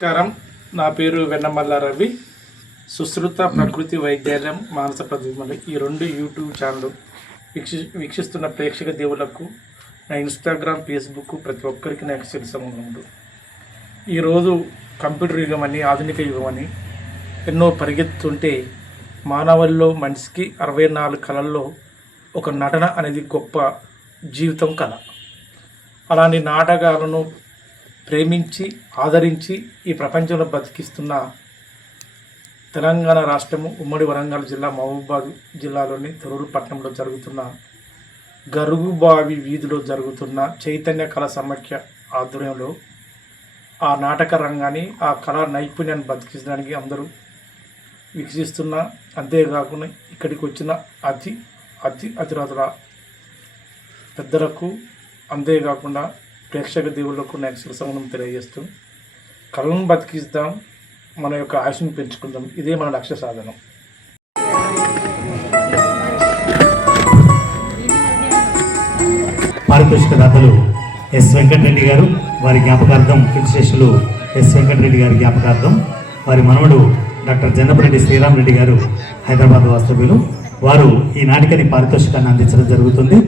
నమస్కారం. నా పేరు వెన్నమల్ల రవి. సుశ్రుత ప్రకృతి వైద్యాలయం మానస ప్రతిమలు ఈ రెండు యూట్యూబ్ ఛానల్ వీక్షిస్తున్న ప్రేక్షక దేవులకు నా ఇన్స్టాగ్రామ్, ఫేస్బుక్ ప్రతి ఒక్కరికి నాకు శిరసముందు. ఈరోజు కంప్యూటర్ యుగం అని, ఆధునిక యుగం అని ఎన్నో పరిగెత్తుంటే మానవుల్లో మనిషికి 64 కళల్లో ఒక నటన అనేది గొప్ప జీవితం కళ. అలాంటి నాటకాలను ప్రేమించి ఆదరించి ఈ ప్రపంచంలో బతికిస్తున్న తెలంగాణ రాష్ట్రము ఉమ్మడి వరంగల్ జిల్లా మహబూబాద్ జిల్లాలోని తొర్రూరు పట్టణంలో జరుగుతున్న గరుగుబావి వీధిలో జరుగుతున్న చైతన్య కళా సమాఖ్య ఆధ్వర్యంలో ఆ నాటక రంగాన్ని, ఆ కళా నైపుణ్యాన్ని బతికించడానికి అందరూ వీక్షిస్తున్న, అంతేకాకుండా ఇక్కడికి వచ్చిన అతిరథుల పెద్దలకు, అంతేకాకుండా ప్రేక్షక దేవుళ్లకు నాకు శిరసమునం తెలియజేస్తూ కళను బతికిస్తాం, మన యొక్క ఆయుష్ను పెంచుకుందాం. ఇదే మన లక్ష్య సాధనం. పారితోషిక దాతలు ఎస్ వెంకటరెడ్డి గారు, వారి జ్ఞాపకార్థం శ్రేష్ఠులు ఎస్ వెంకటరెడ్డి గారి జ్ఞాపకార్థం వారి మనవడు డాక్టర్ జన్నపరెడ్డి శ్రీరామరెడ్డి గారు హైదరాబాద్ వాస్తవ్యులు, వారు ఈ నాటికని పారితోషికాన్ని అందించడం జరుగుతుంది.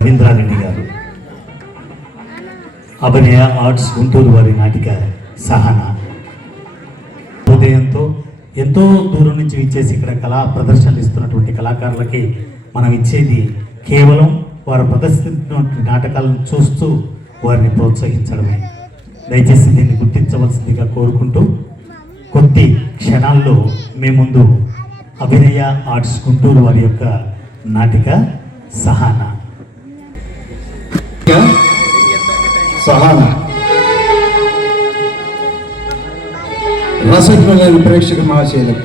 రవీంద్రారెడ్డి గారు, అభినయ ఆర్ట్స్ గుంటూరు వారి నాటిక సహన. హృదయంతో ఎంతో దూరం నుంచి ఇచ్చేసి ఇక్కడ కళా ప్రదర్శనలు ఇస్తున్నటువంటి కళాకారులకి మనం ఇచ్చేది కేవలం వారు ప్రదర్శిస్తున్నటువంటి నాటకాలను చూస్తూ వారిని ప్రోత్సహించడమే. దయచేసి దీన్ని గుర్తించవలసిందిగా కోరుకుంటూ కొద్ది క్షణాల్లో మీ ముందు అభినయ ఆర్ట్స్ గుంటూరు వారి యొక్క నాటిక సహన. సహాన రసజ్ఞులైన ప్రేక్షక మహాశైలకు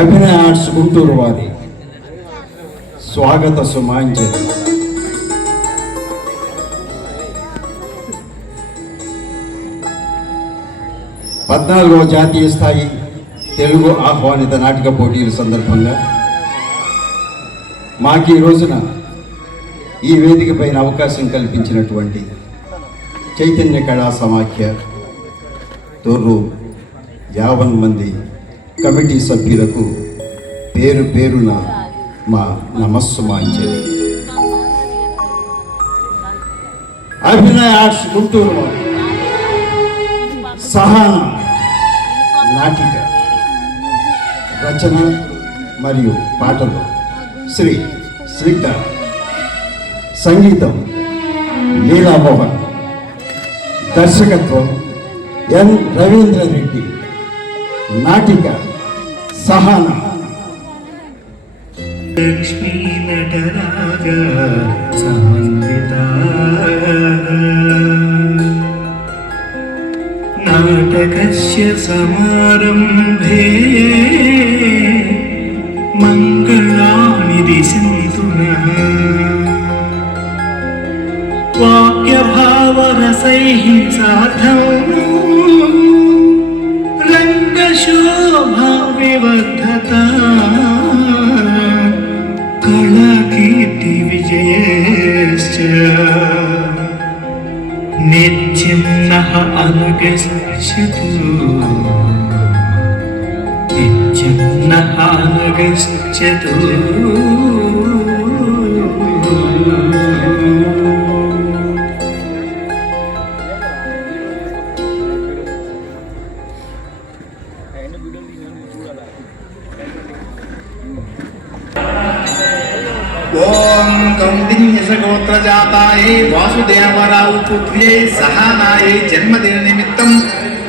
అభినయ ఆర్ట్స్ గుంటూరు వారి స్వాగత సుమాంజలి. పద్నాలుగవ జాతీయ స్థాయి తెలుగు ఆహ్వానిత నాటక పోటీల సందర్భంగా మాకు ఈ రోజున ఈ వేదిక పైన అవకాశం కల్పించినటువంటి చైతన్య కళా సమాఖ్య తొర్రూరు 50 మంది కమిటీ సభ్యులకు పేరు పేరున మా నమస్సుమాంజలి. అభినయ ఆర్ట్స్ గుంటూరు వారి సహాన నాటిక రచన మరియు పాటలు శ్రీ శ్రీధర్, సంగీతం లీలామోహన్, దర్శకత్వం ఎన్ రవీంద్రరెడ్డి, నాటిక సహన. లక్ష్మీ నటరాజ సమన్విత నాటకస్య సమారంభే మంగళాని దిశంతు నః వాక్యభావరసైః సాధం రంగశోభా వివర్ధత కళాకీర్తి విజయశ్చ నిత్యం నః అనుగచ్చతు నిత్యం నః అనుగచ్చతు. ఓం కౌండిన్యసగోత్రజాతాయే వాసుదేవరావు పుత్ర్యే సహానాయే జన్మదిన నిమిత్తం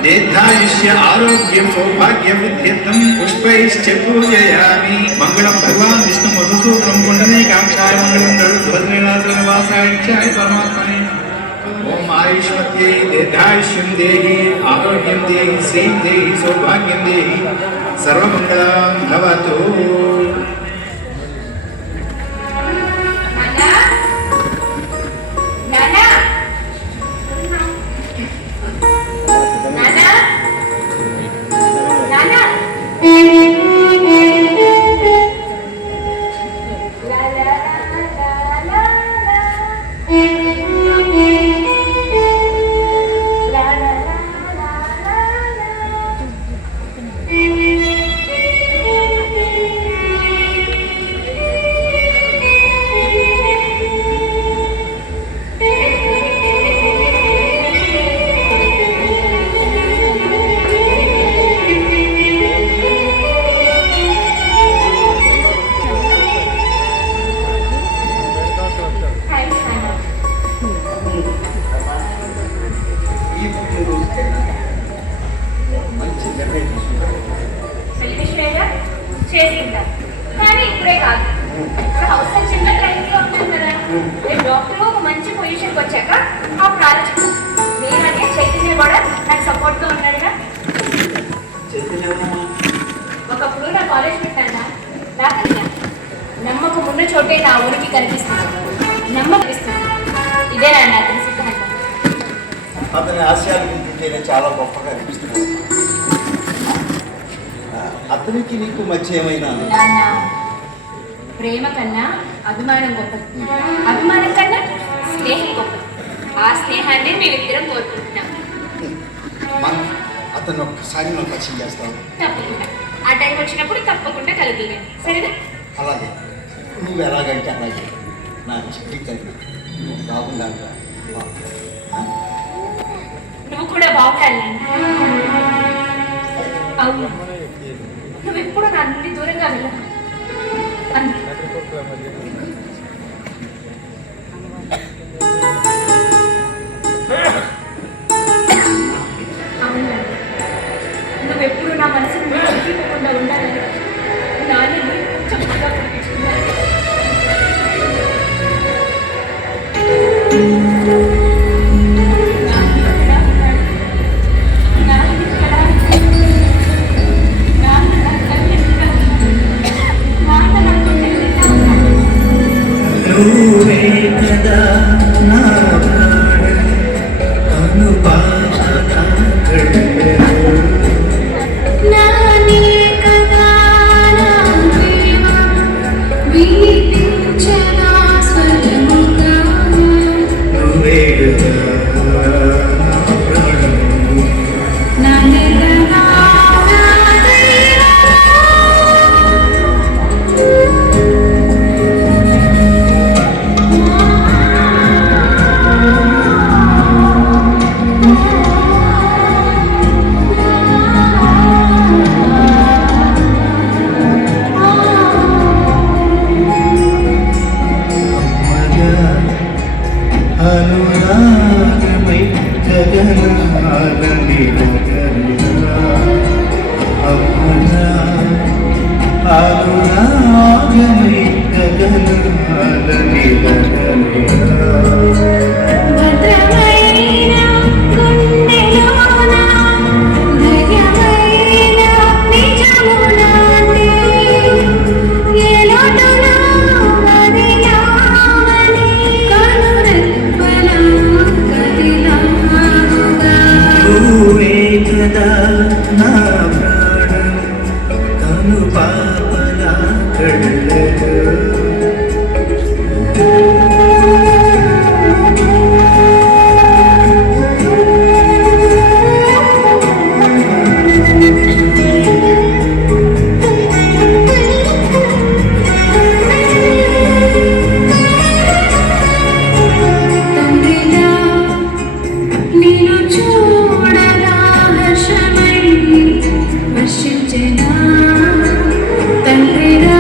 దీర్ఘాయుష్య ఆరోగ్యం సౌభాగ్య వృద్ధ్యర్థం పుష్పైశ్చ పూజయామి. మంగళం భగవాన్ విష్ణు మధుసూదనం పుండరీకాక్షాయ మంగళం గరుత్వాసాయ పరమాత్మనే. ఓం ఆయుష్మత్యై దీర్ఘాయుష్యం దేహి, ఆరోగ్యం దేహి, శ్రీం దేహి, సౌభాగ్యం దేహి, సర్వమంగళం భవతు. La la la la la. నా ఊరికి కనిపిస్తుంది, నమ్మకనిపిస్తుంది. ఇదే నా అతని సిద్ధాంతం. అతని ఆశయాలు గుర్తించేనే చాలా గొప్పగా అనిపిస్తుంది. అతనికి నీకు మధ్య ఏమైనా నాన్న, ప్రేమ కన్నా అభిమానం గొప్పది, అభిమానం కన్నా స్నేహం గొప్పది. ఆ స్నేహాన్ని మేమిద్దరం కోరుకుంటున్నాం. మనం అతను ఒక్కసారి మనం పరిచయం చేస్తాము. తప్పకుండా ఆ టైం వచ్చినప్పుడు తప్పకుండా కలుగుతుంది. సరేనా? అలాగే నువ్వు ఎలాగంటే అలాగే నా చిత్రీకరణ నువ్వు బాగుండాలి. నువ్వు కూడా బాగుండాలి నాన్న. అవును, నువ్వు ఎప్పుడు నా నుండి దూరంగా వెళ్ళవు. అవును, నువ్వెప్పుడు నా మనసును చూపించకుండా ఉండాలని నాని చక్కగా పంపించుకున్నాను. నువ్వే కదా నా ప్రాణం అనుపాసన నానే కదా నా ప్రేమ వినిపించనా స్వరముగా. నువ్వే కదా నా ప్రాణం నానే కదా నా దైవం. అనురాగమై గగనాలని గగనా అమ్మనా అనురాగమై గగనాలని గగనా భద్రమైన గుండెలోన ధైర్యమైన నిజమునానే ఏ లోటున వదిలామని కనురెప్పల కదిలాముగా. నువ్వే కదా నా ప్రాణం కను పాపన కళ్ళు తండ్రిగా నిన్ను చూడగా హర్షమై వర్షించెనా. తండ్రిగా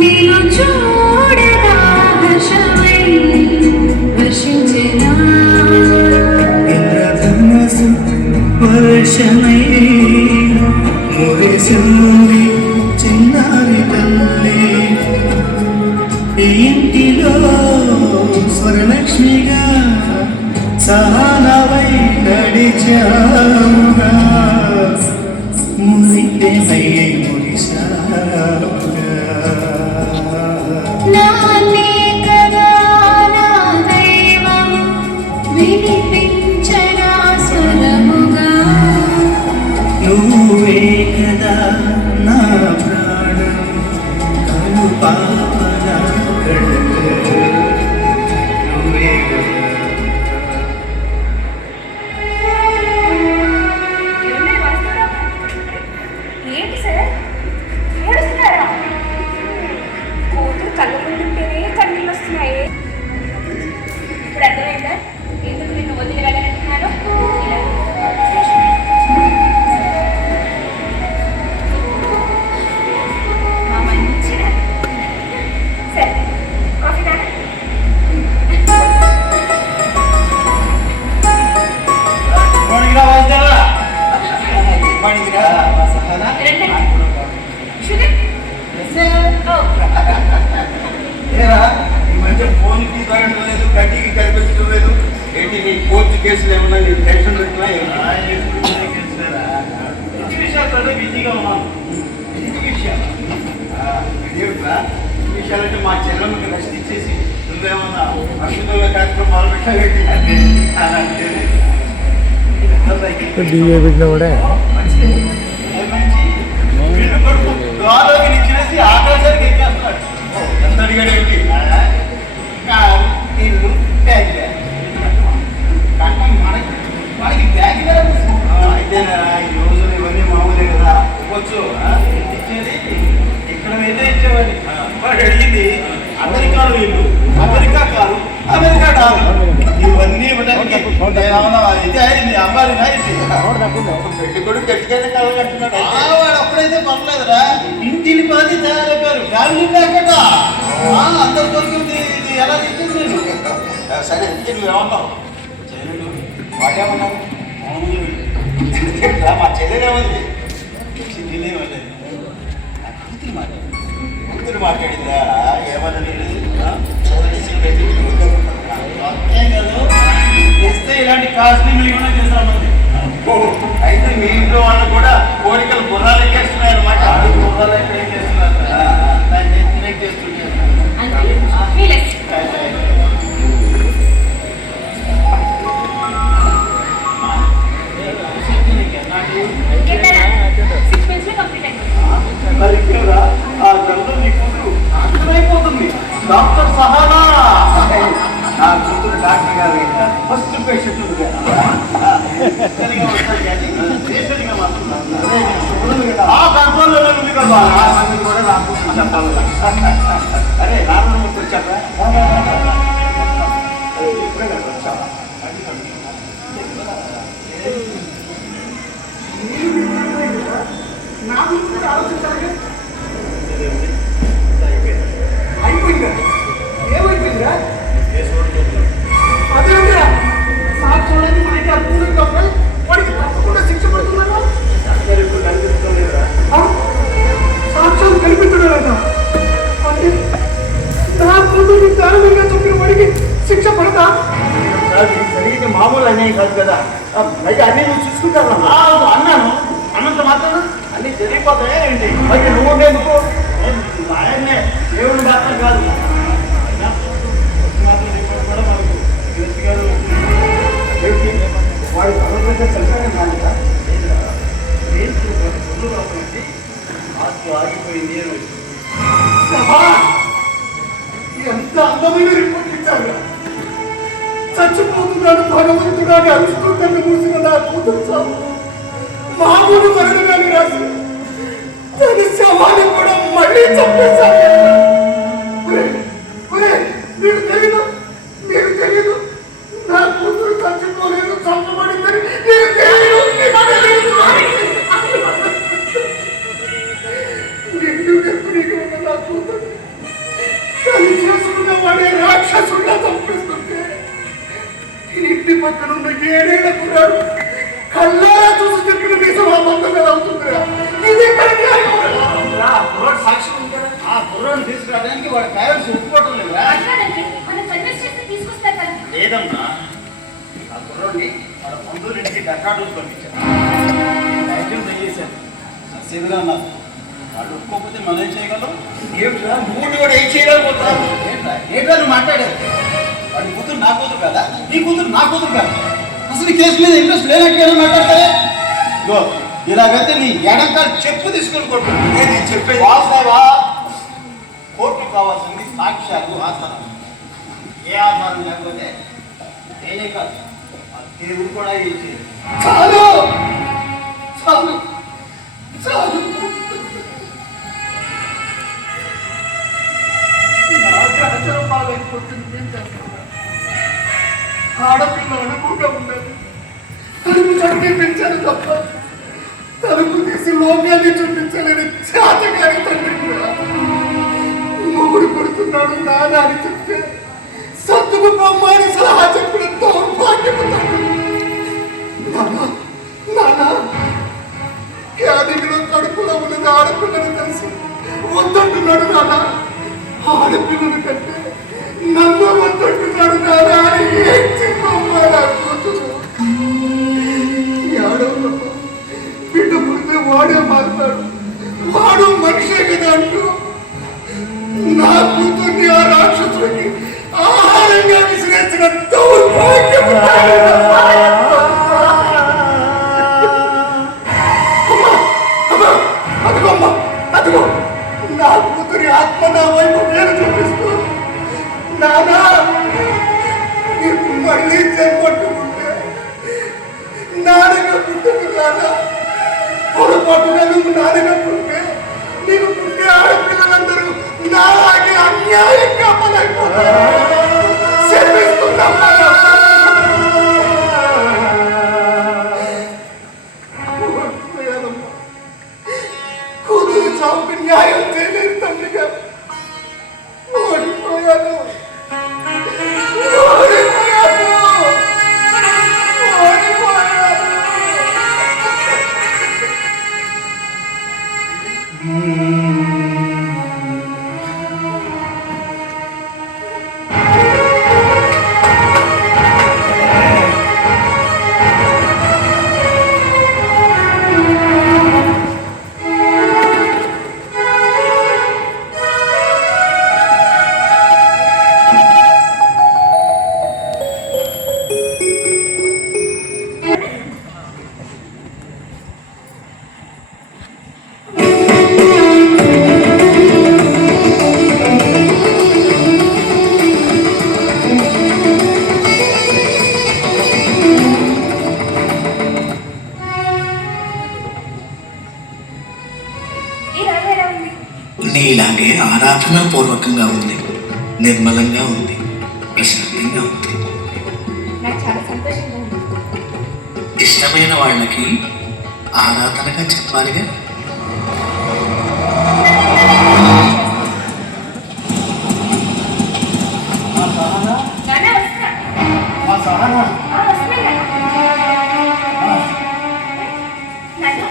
నిన్ను చూడగా హర్షమై వర్షించెనా. ఇంద్రధనసు వర్షమై మురిసింది చిన్నారి తల్లి ఈ ఇంటిలో స్వరలక్ష్మిగా సహనవై నడిచావుగా మురితేనై మురిసావుగా నానే కదా నా దైవం వినిపించనా స్వరముగా. నువ్వే కదా నా ప్రాణం కను పాపన కళ్ళు నువ్వే కదా ఏంటి సార్ ఏడుస్తున్నారా? కూతురు కళ్ళు ముందుంటేనే కన్నీళ్ళు వస్తున్నాయి. ఇప్పుడు అర్థమైందా ఎందుకు నిన్ను వదిలి వెళ్ళాలంటున్నాను? ఇలా. మా మంచి నాన్న. సరే, కాఫీ తాగా. రండి. షుగర్? ఓ. ఏరా ఈ మధ్య ఫోన్కి దొరకడం లేదు, గడ్డికి కనిపించడం లేదు. ఏంటి నీ కోర్టు కేసులు ఏమన్నా నీకు టెన్షన్ పెట్టినా ఇంటి విషయాలతోనే బిజీగా ఉన్నాను. ఇంటి విషయాలు ఏమిట్రా? విషయాలంటే మా చెల్లెమ్మకి రెస్ట్ ఇచ్చేసి నువ్వేమన్నా అద్భుతమైన కార్యక్రమం మొదలుపెట్టావేంటి అంటే అలా అంటేనే వీళ్ళు కొడుకు గాలోకి నిచ్చినేసి ఆకాశానికి ఎక్కేస్తున్నాడు. ఎంత అడిగాడు ఏమిటి? కారు, ఇల్లు, బ్యాగ్ మనకి బ్యాగ్ అయితే ఈ రోజులు ఇవన్నీ మామూలే కదా. ఇవ్వచ్చు ఇచ్చేది ఇక్కడ అయితే ఇచ్చేవాడిని. వాడు అడిగింది అమెరికాలో ఇల్లు, అమెరికా కారు, అమెరికా డాలర్ ఇవన్నీ ఇవ్వడానికి ఇదే అయింది. అమ్మాయి పెళ్లి కొడుకు గట్టిగానే కలగట్టున్నాడు. వాడు అప్పుడైతే పర్లేదురా, ఇంటిని పాది తయారైపోయారు. ఫ్యామిలీ ప్యాకెట్ అందరు దొరికింది. ఇది ఎలా తెచ్చింది నేను? సరే ఇంటికి నువ్వు ఏమన్నావు? చెల్లెలు వాడేమన్నావు? మా చెల్లెలేమంది? చెల్లెలేమలేదు, కూతురు మాట్లాడిందా? ఏమన్నా చేస్తే ఇలాంటి కాస్ట్లీ కూడా చేస్తామంది. అయితే మీ ఇంట్లో వాళ్ళు కూడా కోరికలు గుర్రాలు ఎక్కేస్తున్నాయి అన్నమాట. గుర్రాలు ఎక్కడ ఏం చేస్తున్నారు? చేస్తుంటారు. మరి ఇక్కడ ఆ గంలో నీ కూతురు అర్థమైపోతుంది. డాక్టర్ సహానా నా కూతురు డాక్టర్ గారు ఫస్ట్ పేషెంట్ ఆ కంట్రోల్లో ఉంది కదా. ఆ సంగతి కూడా నా కూతురు చెప్పాలి. అరే నాన్న వచ్చారా? ఇప్పుడే కదా వచ్చావా? నా గురించి కూడా ఆలోచించాలి. అయిపోయిందా? ఏమైపోయిందిరా? అదేంటిరా సాక్ష్యాలని మనకి అర్థం వాడికి తప్పకుండా శిక్ష పడుతున్నాను. సాక్ష్యాలు కల్పించడం అంటే నా కూతురు దారుణంగా చెప్పిన వాడికి శిక్ష పడతా? జరిగితే మామూలు అన్యాయం కాదు కదా. అయితే అన్నీ నువ్వు చూసుకుంటాను అన్నాను. అన్నంత మాత్రం అన్నీ జరిగిపోతాయా ఏంటి? అయితే నువ్వు ఉండేందుకు ఆయన్నే దేవుని మాత్రం కాదు వాడు సమగ్రంగా చంపాలని కాదు. ఆగిపోయింది అని ఎంత అందమైన రిపోర్ట్ ఇచ్చారు. చచ్చిపోతున్నాడు భగవంతుడా అని అరుస్తుందని మూసిన నా కూతురు చావు మామూలు మరణాన్ని రాసి దాని శవాన్ని కూడా మళ్ళీ చంపేశారు. నీకు తెలీదు, నీకు తెలీదు నా కూతురు చచ్చిపోలేదు, చంపబడిందని నీకు తెలీదు. నీకు ఉన్న నా కూతురు తల్లి చేసుకున్న వాడే రాక్షసుడిగా చంపిస్తుంటే ఇంటి పక్కన ఉన్న 7 ఏళ్ల కుర్రాడు కళ్ళారా చూసి చెప్పిన నిజం ఆ మందం మీద అవుతుందిరా. ఇది సాక్ష్యం ఉంటారా? ఆ కుర్రాన్ని తీసుకురావడానికి వాడి పేరెంట్స్ ఒప్పుకోవటం లేదురా. లేదమ్మా, ఆ కుర్రాన్ని వాళ్ళ బంధువులింటికి డకాడు పంపించారు. చేశాను సీదుగా అన్నారు. వాళ్ళు ఒప్పుకోకపోతే మనం ఏం చేయగలం? ఏమిట్రా నువ్వు కూడా ఏం చేయలేకపోతున్నావు? ఏంట్రా నువ్వు మాట్లాడేది? వాడి కూతురు నా కూతురు కదా, నీ కూతురు నా కూతురు కదా. అసలు ఈ కేసు మీద ఇంట్రెస్ట్ లేనట్టు మాట్లాడతావే? ఇలాగైతే నీ ఎడంకాలు చెప్పు తీసుకొని కొట్టు. నేను చెప్పేది వాస్తవా? కోర్టు కావాల్సింది సాక్ష్యాలు, ఆధారాలు. ఏ ఆధారం లేకపోతే నేనే కాదు ఆ దేవుడు కూడా ఏం చేయలేదు. చాలు చాలు చాలు. ఆడపిల్ల అనుకుంటా ఉండదు. తలుపు చట్టి పెంచాను తప్ప తలుపు తీసి లోకాన్ని చూపించలేని చేతగాని తండ్రి కూడా మొగుడు కొడుతున్నాడు నాన్న అని చెప్తే సత్తుకు బొమ్మని సలహా చెప్పిన దౌర్భాగ్యము నాన్న క్యాదిలో కడుపులో ఉన్నది ఆడపిల్లని కలిసి వద్దంటున్నాడు నాన్న. ఆడపిల్లని కంటే నన్ను వద్దంటున్నాడు నాన్న అని బిడ్డ పుడితే వాడే మారుతాడు, వాడు మనిషే కదా అంటూ నా కూతుర్ని ఆ రాక్షసుడికి ఆహారంగా విసిరేసిన దౌర్భాగ్యపు అదిగో అదిగో నా కూతురి ఆత్మ నా వైపు వేరు చూపిస్తూ నానా నీకు మళ్ళీ చేపట్టుకుంటే నాన్నగా పుట్టుకు నానా పొరపాటుగా నువ్వు నాన్నగా పుట్టే నీకు పుట్టే ఆడపిల్లలందరూ నాలాగే అన్యాయంగా పలైపోతారు. శపిస్తున్నామ్మా. కూతురు చావుకి న్యాయం చేయలేదు తండ్రిగా ఓడిపోయాను. నీలాగే ఆరాధనాపూర్వకంగా ఉంది, నిర్మలంగా ఉంది, ప్రశాంతంగా ఉంది. నాకు చాలా సంతోషంగా ఉంది. ఇష్టమైన వాళ్ళకి ఆరాధనగా చెప్పాలిగా. నాన్న వస్తా. మా సహనా వస్తున్నా నాన్న.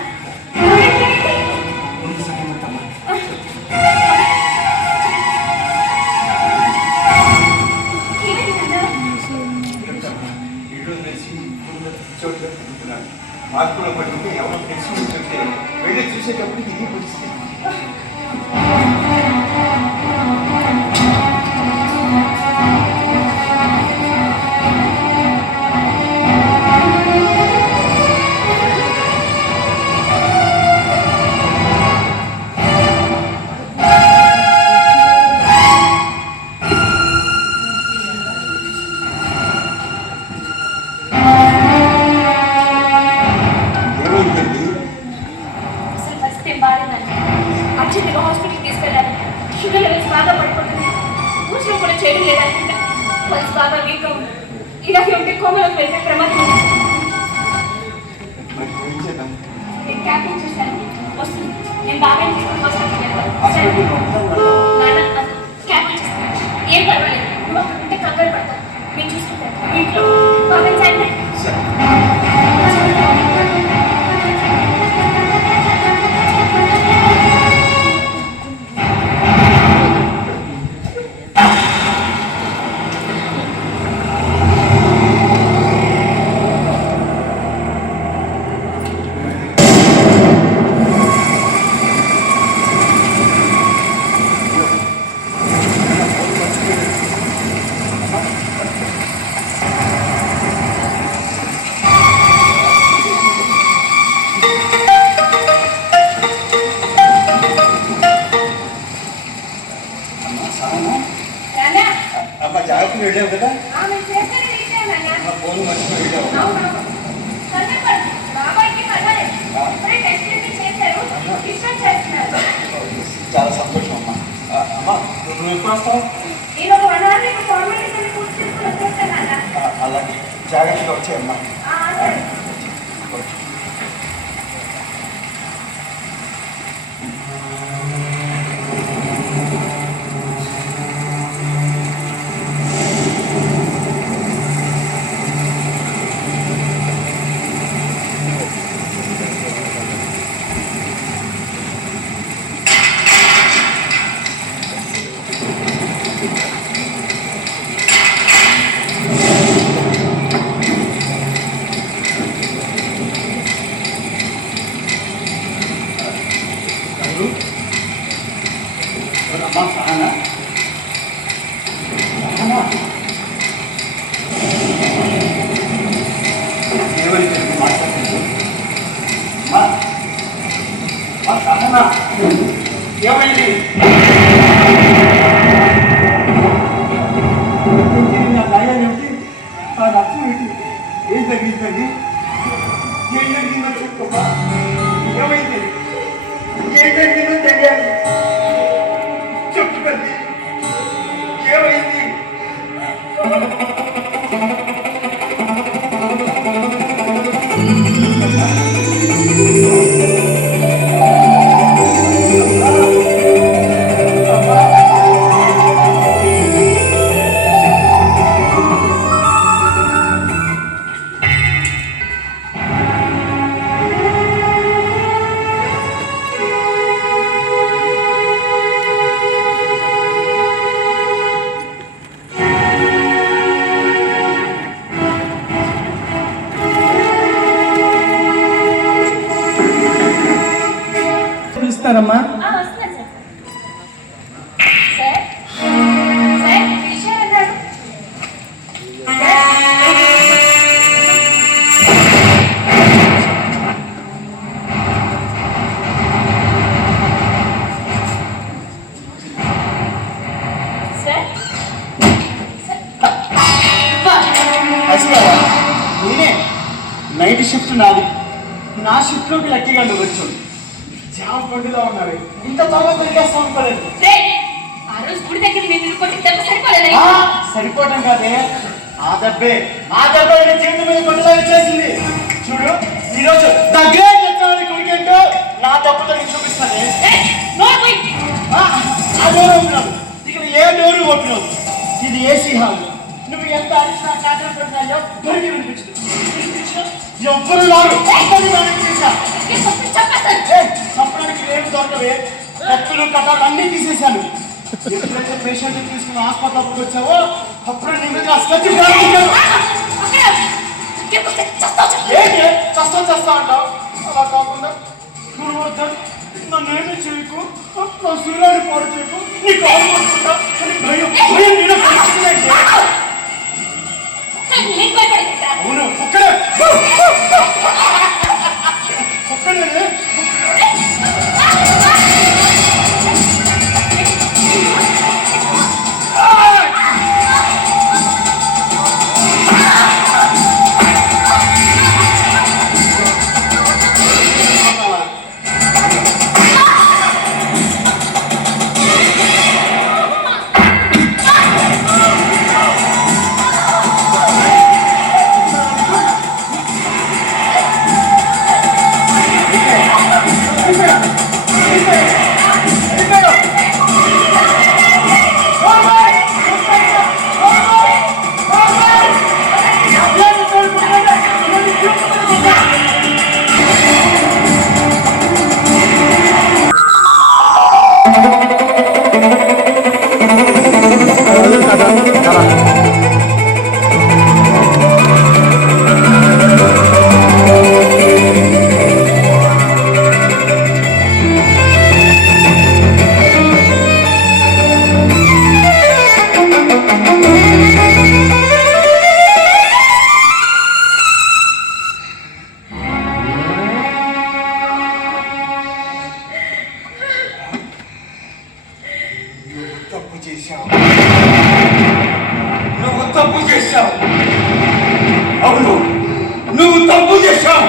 మాకు కూడా పట్టింటే ఎవరో తెలుసుకుని చెప్తే వెళ్ళి చూసేటప్పటికి ఇది పరిస్థితి. అసలు ఫస్ట్ టైం బాగాలేదండి. అర్జెంట్గా హాస్పిటల్కి తీసుకెళ్ళాలి. షుగర్ లెవెల్స్ బాగా పడిపోతున్నాయి. భోజనం కూడా చేయడం లేదనుకుంటా. పల్స్ బాగా వీక్గా ఉంది. ఇలాగే ఉంటే కోమలోకి వెళ్ళే ప్రమాదం ఉంది. నేను క్యాబిన్ చూశాను. వస్తుంది. నేను బాగా తీసుకుని హాస్పిటల్కి వెళ్తాను. సరే. నాన్న క్యాబిన్ చూస్తాను. ఏం పర్వాలేదు. నువ్వు అక్కడ ఉంటే కంగారు పడతాను. నేను చూసుకుంటాను. ఇంట్లో బాగా సరే. అమ్మ జాగ్రత్తగా వెళ్ళావు కదా. నేను చేస్తాను విషయం నాన్న. ఫోన్ మర్చిపోయి వెళ్ళావు. అవునవును. చదవండి. బాబాయ్కి పర్వాలేదు. ఇప్పుడే టెస్ట్ చేశారు. డిశ్చార్జ్ చేస్తున్నారు. చాలా సంతోషం అమ్మా. అమ్మ నువ్వు ఎప్పుడు వస్తావు? నేను ఒక 1 hour మీకు ఫార్మాలిటీస్ అన్ని పూర్తి చేసుకుని వచ్చేస్తాను నాన్న. అలాగే జాగ్రత్తగా వచ్చాయమ్మా. సరే. గురించి ఎందుకు మాట్లాడుతున్నాను? ఏమైంది? నా గాయం ఏమిటి? ఆ రక్తం ఏంటి? ఏం తగ్గిందండి? ఏం జరిగిందో చెప్పుకోమా. ఏమైంది? ఏం జరిగిందో తెలియాలి. చెప్పు తల్లి, ఏమైంది? పిలుస్తారమ్మా. వస్తున్నాను సార్. సార్ సార్ విషయం అన్నాడు సార్. అసలు నేనే నైట్ షిఫ్ట్ నాది. నా షిఫ్ట్లోకి లక్కీగా నువ్వు వచ్చావు. జామ పండులో ఉన్నావి. ఇంత త్వరగా తిరిగేస్తాం అనుకోలేదు. ఆ రోజు గుడి దగ్గర నేను కొట్టి దెబ్బ సరిపోలేదు. సరిపోవటం కాదే, ఆ దెబ్బే చేతి మీద కొట్టలా ఇచ్చేసింది. చూడు, ఈరోజు దగ్గర కొడుకేంటో నా దెబ్బతో నేను చూపిస్తానే. ఆ డోర్ ఓపెన్. ఇక్కడ ఏ డోరు ఓపెన్ అవుతుంది? ఇది ఏసీ హాల్. నువ్వు ఎంత అరిచినా చాకరీ పెట్టినాయో దొరికి వినిపించదు. ఎవ్వరు రారు. చెప్పడానికి ఏం దొరకవే. కత్తులు కట్టాలు అన్నీ తీసేశాను. ఎప్పుడైతే పేషెంట్ తీసుకుని హాస్పిటల్కి వచ్చావో అప్పుడు నీ మీద చేస్తా అంటావు. అలా కాకుండా నువ్వు వద్దాను, నన్నేమీ చేయకు, నా సూర్యాన్ని పాడు చేయకు, నీ కాలు పడుకుంటా అని భయం నేను అవును ఒక్కడే అవును, నువ్వు తప్పు చేశావు.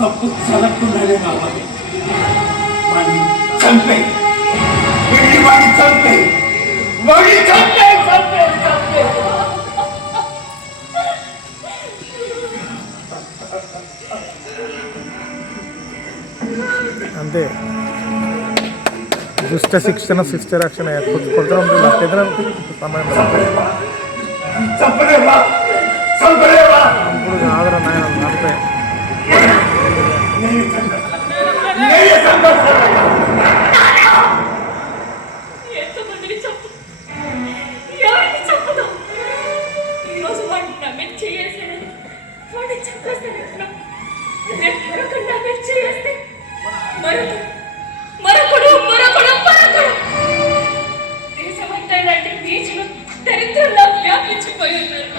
తప్పు చదవకుండానే కావాలి. వాడిని చంపే, వాడిని చంపే, వాడిని చంపే, చంపే, చంపే. అంతే దుష్ట శిక్షణ శిష్ట రక్షణ కొడుతూ ఉంటుంది పెద్ద సమయం ఇప్పుడు ఆదరణ నాయన అంతే ఎంతమందిని చెప్పు ఎవరిని చెప్పదు ఈరోజు వాడిని నా మీద చేసేది వాడిని చెప్పేస్తాను రేపు మరొకరు నా మీద చేస్తే మరొకడు దేశమంతా ఇలాంటి బీచ్లు దరిద్రంలో వ్యాపించిపోయి ఉన్నారు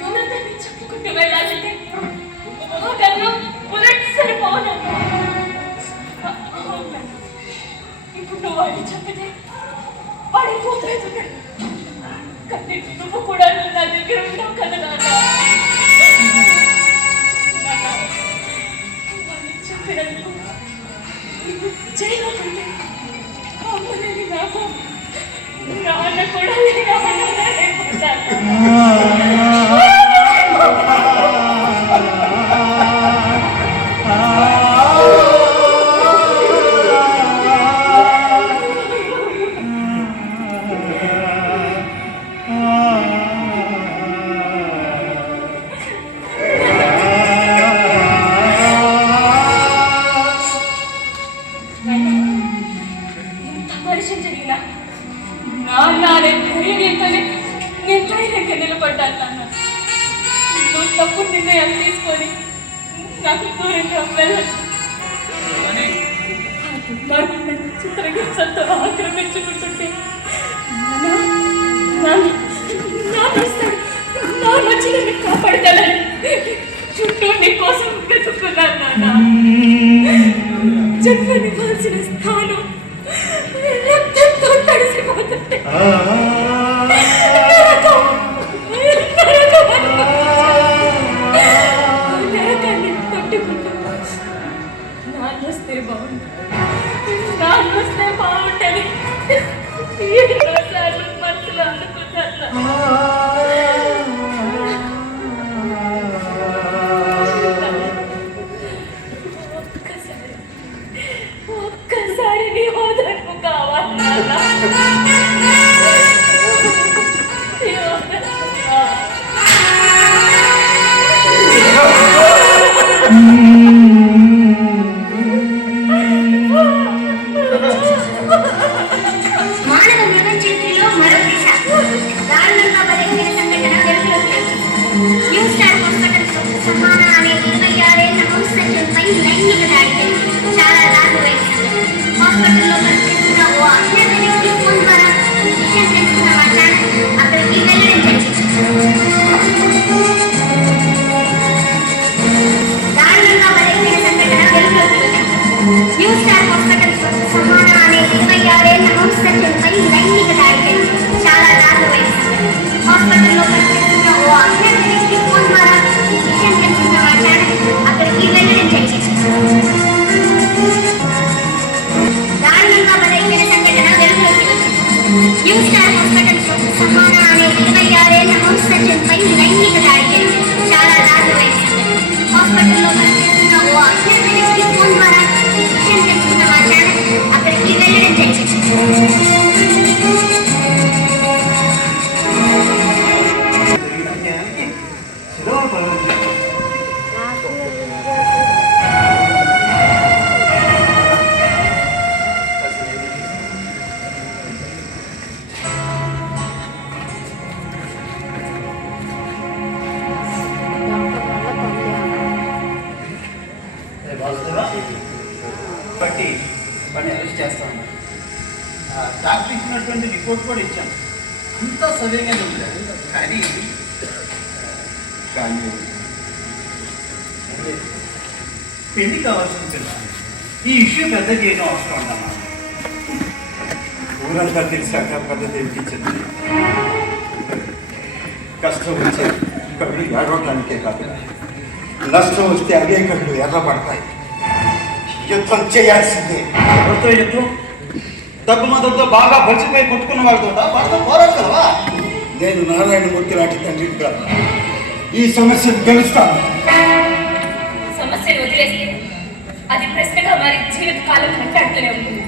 దూరంగా చెప్పుకుంటూ వెళ్ళాలంటే బుల్లెట్ సరిపోను ఇప్పుడు నువ్వు వాడిని చెప్పితే వాడి పోతున్నాడు కానీ నువ్వు కూడా నా దగ్గర ఉన్నావు కదా నాన్న వాడిని చెప్పినందుకు జైలు పడి అమ్మలేని నాకు నాన్న కూడా ధైర్యంగా నిలబడ్డాను నాన్న నువ్వు తప్పు నిర్ణయం తీసుకొని నాకు దూరంగా వెళ్ళను చిత్రహింసంతో ఆక్రమించుకుంటుంటే నా మంచిని కాపాడగలని చుట్టూ నీ కోసం వెతుక్కున్నాను నాన్న జన్మనివ్వాల్సిన స్థానం రక్తంతో తడిసిపోతుంటే నరకాన్ని పట్టుకుంటూ నాన్నొస్తే బాగుంటుంది ఎన్నోసార్లు మనసులో అనుకుంటాను ఒక్కసారి నీ ఓదార్పు కావాలి బట్టి వాడిని అరెస్ట్ చేస్తాను డాక్టర్ ఇచ్చినటువంటి రిపోర్ట్ కూడా ఇచ్చాను అంతా సవ్యంగానే ఉంది కానీ పెళ్లి కావాల్సిన పిల్ల ఈ ఇష్యూ పెద్ద చేయడం అవసరం ఉందమ్మా ఊరంతా తెలిసాక పద్ధతి ఏమిటించింది కష్టం వచ్చే కళ్ళు ఏడవటానికే కాదు నష్టం వస్తే అవే కళ్ళు ఎర్రపడతాయి యుద్ధం చేయాల్సిందే ఎవరితో యుద్ధం డబ్బు మతంతో బాగా బలిసిపోయి కొట్టుకున్న వాళ్ళతో వాళ్ళతో పోరాడతావా నేను నారాయణమూర్తి లాంటి తండ్రిని కాదు ఈ సమస్యను గెలుస్తాను సమస్యను వదిలేస్తే అది ప్రశ్నగా మరి జీవితకాలం వెంటాడుతూనే ఉంటుంది.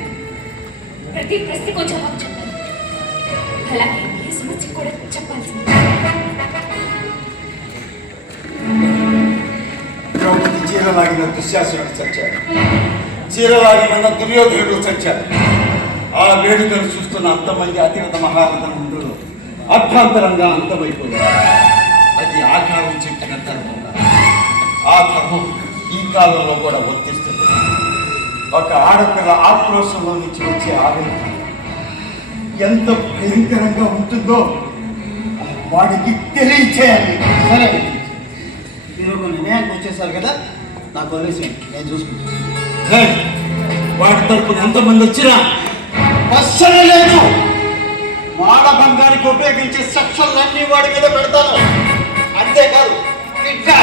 ప్రతి ప్రశ్నకు జవాబు చెప్పాలి. అలాగే ఈ సమస్య కూడా చెప్పాల్సింది. ద్రౌపది చీరలాగిన దుశ్శాసనుడు చచ్చాడు, చీరలాగిన దుర్యోధనుడు చచ్చాడు. ఆ వేడుకలు చూస్తున్న అంతమంది అతిరథ మహారథములు అర్థాంతరంగా అంతమైపోయింది. అది ఆ కాలం చెప్పిన ధర్మం. ఆ ధర్మం ఈ కాలంలో కూడా వర్తిస్తుంది. ఒక ఆడపిల్ల ఆక్రోశంలో నుంచి వచ్చే ఆవేదన ఎంత భయంకరంగా ఉంటుందో వాడికి తెలియచేయాలి. సరే, మీరు ఒక నిర్ణయానికి వచ్చేసారు కదా, నాకు వదిలేసేయండి, నేను చూసుకుంటాను. వాడి తరపున ఎంతమంది వచ్చినా అస్సలు లేదు. మానభంగానికి ఉపయోగించే సెక్షన్లన్నీ వాడి మీద పెడతాను. అంతేకాదు, ఇంకా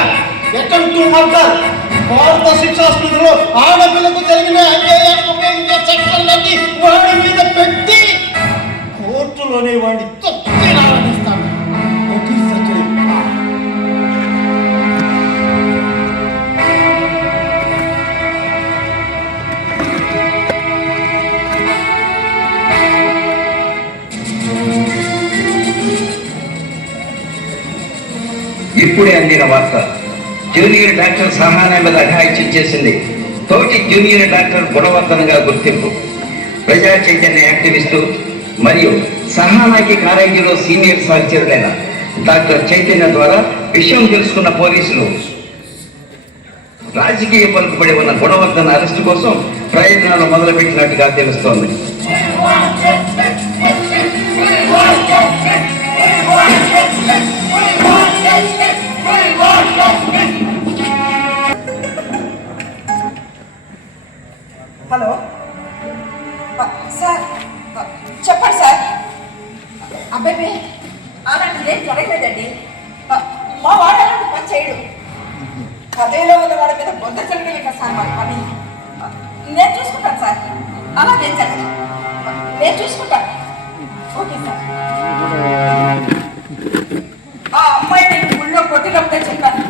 భారత శిక్షాస్పృతిలో ఆడపిల్లకు జరిగిన అన్యాయానికి ఉపయోగించే సెక్షన్లన్నీ వాడి మీద పెట్టి కోర్టులోనే వాడిని తొక్కి ఆనందిస్తాను. ఇప్పుడే అందిన వార్త. జూనియర్ డాక్టర్ సహానా మీద అఘాయిత్యం చేసింది తోటి జూనియర్ డాక్టర్ గుణవర్ధనగా గుర్తింపు. ప్రజా చైతన్య యాక్టివిస్టు మరియు సహానాకి కాలేజీలో సీనియర్ సహచరులైన డాక్టర్ చైతన్య ద్వారా విషయం తెలుసుకున్న పోలీసులు రాజకీయ పలుకుబడి ఉన్న గుణవర్ధన అరెస్టు కోసం ప్రయత్నాలు మొదలుపెట్టినట్టుగా తెలుస్తోంది. హలో సార్, చెప్పండి సార్. అబ్బాయి అలాంటిది ఏం జరగలేదండి. మా వాడు అలాంటి పని చేయడు. పదవిలో ఉన్న వాళ్ళ మీద బొద్ద జరగలేదు కదా సార్ వాడి పని. నేను చూసుకుంటాను సార్, అలాగేం జరగదు, నేను చూసుకుంటాను. Okay sir. ఆ అమ్మాయి నేను గుళ్ళో కొట్టినప్పుడే చెప్పాను,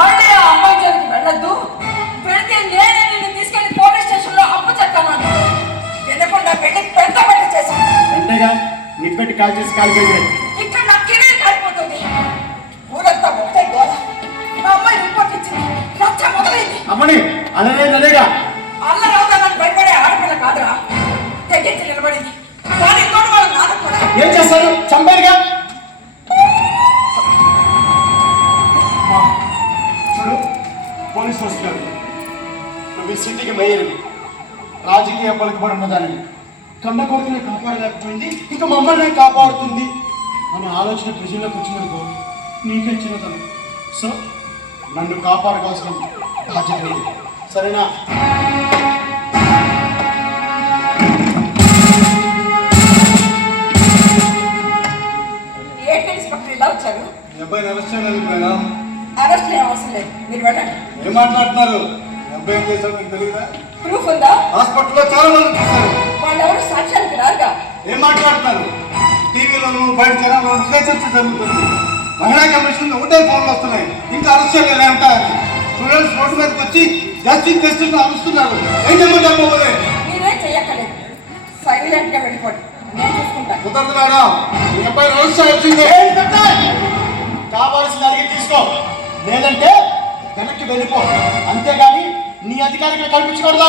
మళ్ళీ ఆ అమ్మాయి జోలికి వెళ్ళొద్దు, వెళితే నేనే నిన్ను తీసుకెళ్లి పోలీస్ స్టేషన్ లో అప్పు చెప్తాను. వినకుండా పెళ్లి పెద్ద పెళ్లి చేశాను. అంతేగా, నిప్పెట్టి కాల్ చేసి ఇక్కడ నా కెరీర్ కాలిపోతుంది. ఊరంతా ఒకటే గోడ. మా అమ్మాయి రిపోర్ట్ ఇచ్చింది, రచ్చ మొదలైంది. అమ్మని అలాగా అల్లరవుతానని భయపడే ఆడపిల్ల కాదురా, తెగించి నిలబడింది. కానీ ఇంకోటి వాళ్ళ నాన్న కూడా ఏం చేస్తారు? చంపారుగా. చూడు, పోలీసు వస్తున్నారు. నువ్వు ఈ సిటీకి మేయర్వి, రాజకీయ పలుకుబడి ఉన్నదానివి. కన్న కొడుకుని కాపాడలేకపోయింది, ఇంకా మమ్మల్ని కాపాడుతుంది అనే ఆలోచన ప్రజల్లోకి వచ్చినందుకు నీకే చిన్నతనం. సో నన్ను కాపాడుకోవాల్సిన బాధ్యత ఉంది, సరేనా? ఏంటి ఇన్స్పెక్టర్ ఇలా వచ్చారు? మీ అబ్బాయిని అరెస్ట్ చేయలేదు మేడం. అరెస్ట్ ఏం అవసరం లేదు, మీరు వెళ్ళండి. ఏం మాట్లాడుతున్నారు? మీ అబ్బాయి ఏం చేశారు మీకు తెలియదా? ప్రూఫ్ ఉందా? హాస్పిటల్లో చాలా మంది చూశారు. వాళ్ళు ఎవరు సాక్ష్యానికి రారుగా. ఏం మాట్లాడుతున్నారు? టీవీలోను బయట జనాల్లో ఇదే చర్చ జరుగుతుంది. మహిళా కమిషన్ ఒకటే ఫోన్లు వస్తున్నాయి, ఇంకా అరెస్ట్ చేయలేదు అంటారు. స్టూడెంట్స్ రోడ్డు మీదకి వచ్చి జస్టిస్ అరుస్తున్నారు. ఏం చెప్పండి? మీరేం చెయ్యక్కలేదు, సైలెంట్ గా వెళ్ళిపోండి, నేను చూసుకుంటాను. కుదరదు మేడం, మీ అబ్బాయి అరెస్ట్ చేయాల్సిందే. కావాల్సిన అడిగి తీసుకో, లేదంటే వెనక్కి వెళ్ళిపో, అంతేగాని నీ అధికారిని కల్పించకూడదు.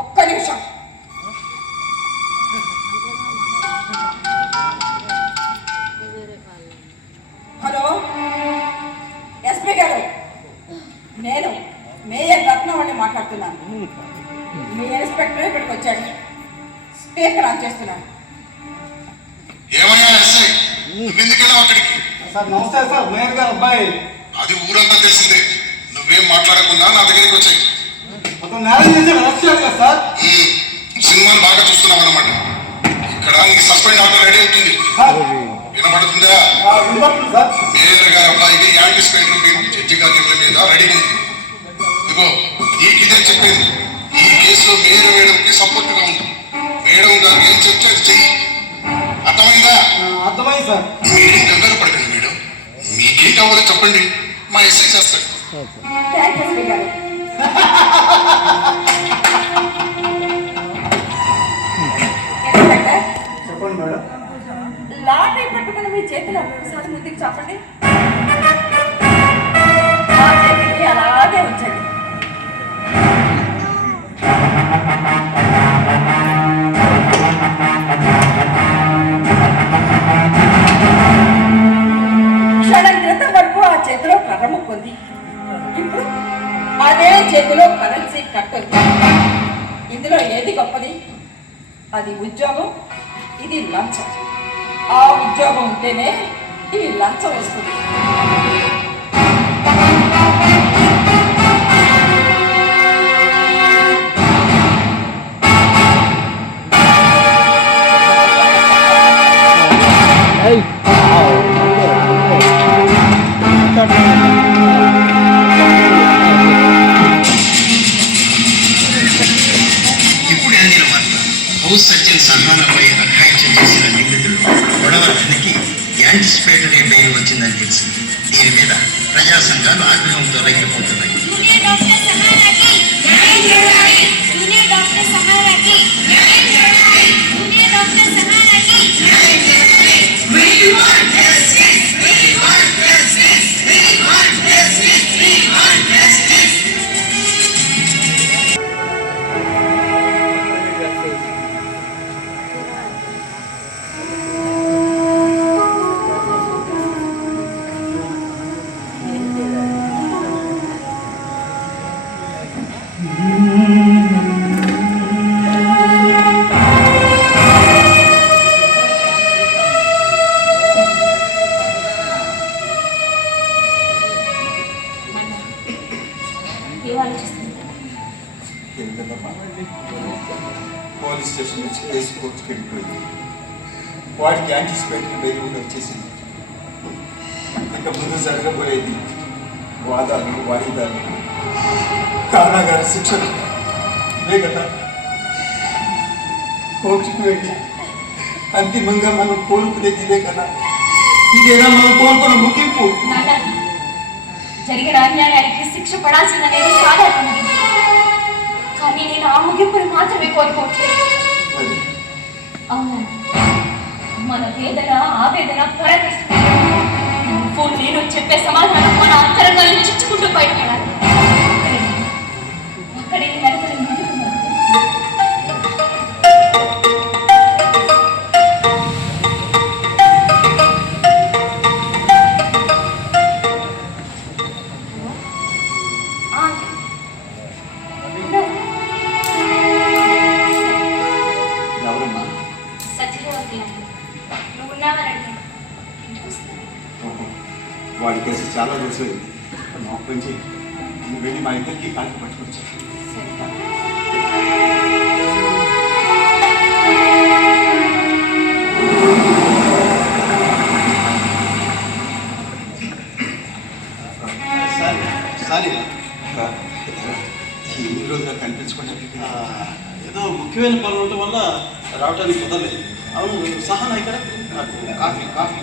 ఒక్క నిమిషం. హలో ఎస్పీ గారు, నేను మేయర్ రత్నవాణి మాట్లాడుతున్నాను. మీ ఇన్స్పెక్టర్ ఇక్కడికి వచ్చాడు, స్పీకర్ ఆన్ చేస్తున్నాను. ఏమయ్యా ఎస్ఐ, ఎందుకెళ్ళావు అక్కడికి? సార్ నమస్తే సార్, మేయర్ గారు అబ్బాయి. అది ఊరంతా తెలిసిందే, నువ్వేం మాట్లాడకుండా నా దగ్గరికి వచ్చాయి. అతను నేరం చేసి అరెస్ట్ చేయాలి కదా సార్. సినిమాలు బాగా చూస్తున్నావు అన్నమాట. ఇక్కడ నీకు సస్పెండ్ ఆర్డర్ రెడీ అవుతుంది, వినపడుతుందా? సార్ మేయర్ గారి అబ్బాయికి యాంటిసిపేటరీ జడ్జి గారి మీద రెడీ ఉంది. ఇదిగో నీకు ఇదే చెప్పేది, ఈ కేసులో మేయర్ మేడంకి సపోర్ట్ గా ఉంది. మేడం గారు ఏం చెప్తే అది చెయ్యి, అర్థమైందా? అర్థమైంది సార్. మీరేం కంగారు పడకండి మేడం, మీ మీకేం కావాలో చెప్పండి, మా ఎస్ఐ చేస్తాడు. థ్యాంక్ యూ గారు. చెప్పండి మేడం. లాటరీ పట్టుకుని మీ చేతిలో ఒకసారి ముందుకు చెప్పండి. ఆ చేతికి అలాగే ఉంచండి. క్షణం క్రితం వరకు ఆ చేతిలో కర్ర ముక్కుంది. ఇప్పుడు అదే చేతిలో కరెన్సీ కట్టుంది. ఇందులో ఏది గొప్పది? అది ఉద్యోగం, ఇది లంచం. ఆ ఉద్యోగం ఉంటేనే ఈ లంచం వస్తుంది. ఇప్పుడు అందిన వార్త, హౌస్ సర్జన్ సహానంపై అఘాయిత్యం చేసిన నిందితుడు గొడవలకి యాంటిసిపేటరీ బెయిల్ వచ్చిందని తెలిసింది. దీని మీద ప్రజా సంఘాలు ఆగ్రహంతో రగిలిపోతున్నాయి. జూనియర్ డాక్టర్ సహారాకి న్యాయం చేయాలి. జూనియర్ డాక్టర్ సహారాకి న్యాయం చేయాలి. జూనియర్ డాక్టర్ సహారాకి న్యాయం చేయాలి. We want justice. We want justice. We want justice. We want justice. Police station నుంచి కేసు కోర్టుకి వెళ్ళిపోయింది. వాడికి యాంటిసిపేటరీ బెయిల్ కూడా వచ్చేసింది. ఇక ముందు జరగబోయేది వాదాలు, వాయిదాలు, కారాగార శిక్షలు ఇవే కదా. కోర్టుకు వెళ్ళి అంతిమంగా మనం కోరుకునేది ఇదే కదా. ఇదేనా మనం కోరుకున్న ముగింపు? జరిగిన అన్యాయానికి శిక్ష పడాల్సిందనేది సాధారణ ముగింపు. కానీ నేను ఆ ముగింపుని మాత్రమే కోరుకోవట్లేదు. అవును, మన వేదన, ఆవేదన, పరకష్టం నేను చెప్పే సమాధానం మన అంతరంగాన్ని చిచ్చుకుంటూ బయటపడాలి. అక్కడే నలుగురి ముందుకు వాడి కేసు చాలా రోజులైంది. మాకు కొంచెం నువ్వు వెళ్ళి మా ఇద్దరికి కాల్కి పట్టుకొచ్చి. సారీ ఎన్ని రోజులు కనిపించకుండా ఏదో ముఖ్యమైన పనులు ఉండటం వల్ల రావడానికి కుదరలేదు. అవును, సహనా ఇక్కడ నాకు కాఫీ కాఫీ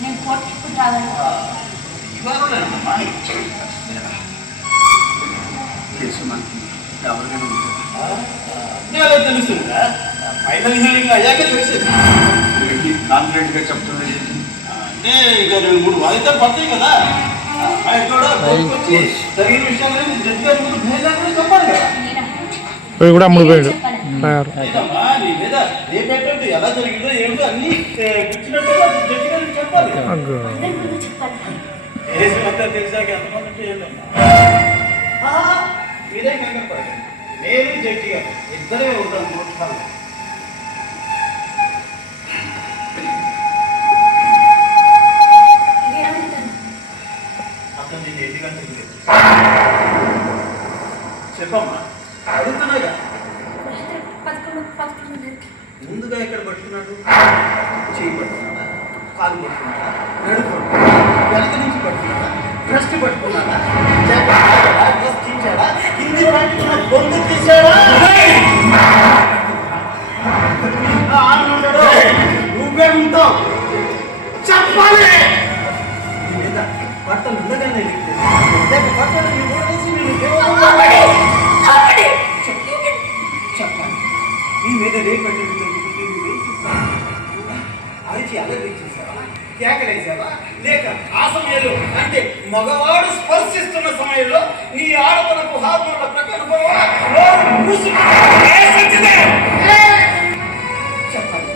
నేను కోర్టుకి ఎప్పుడు రావాలి? తెలుస్తుందా? ఫైనల్ హియరింగ్ అయ్యాకే తెలిసింది. కాన్ఫిడెంట్ గా చెప్తున్నది అంటే ఇక 2-3 వాయిదాలు పడతాయి కదా. ఆయన కూడా వచ్చి జరిగిన విషయాలని జడ్జి గారి ముందు భేదా కూడా చెప్పాలి కదా. కూడా అమ్ముడుపోయాడు. లేదమ్మా, నీ మీద రేపేటట్టు ఎలా జరిగిందో ఏమిటో అన్ని కూర్చున్నట్టుగా జడ్జి గారికి చెప్పాలి. దేశమంతా తెలిసాక ఎంతమంది ఏంటమ్మా మీరే కంగారు పడకండి. నేను జడ్జి గారు ఇద్దరే ఉంటాం కోర్టు. అక్కడ నేను 8 గంటలకు చెప్పమ్మా, అడుగుతున్నాగా. ముందుగా ఇక్కడ పట్టుకున్నాడు, చేయి పట్టుకున్నాడా? కాలు పట్టుకున్నాడా, నడు పట్టుకున్నాడా, వెనక నుంచి పట్టుకున్నాడా, డ్రెస్ పట్టుకున్నాడా, జాకెట్ లాగాడా, డ్రెస్ తీసాడా, కింది పట్టుకున్న గొంతు తీసాడా? నువ్వే ఉంటావు చెప్పాలి. బట్టలు ఉండగానే బట్టలు చెప్పాలి. నీ మీద రేపటి అరిచి అలరించేసావా, కేకలేసావా, లేక ఆ సమయంలో అంటే మగవాడు స్పర్శిస్తున్న సమయంలో నీ ఆడతలకు హార్మోన్ల ప్రకారం చెప్పాలి.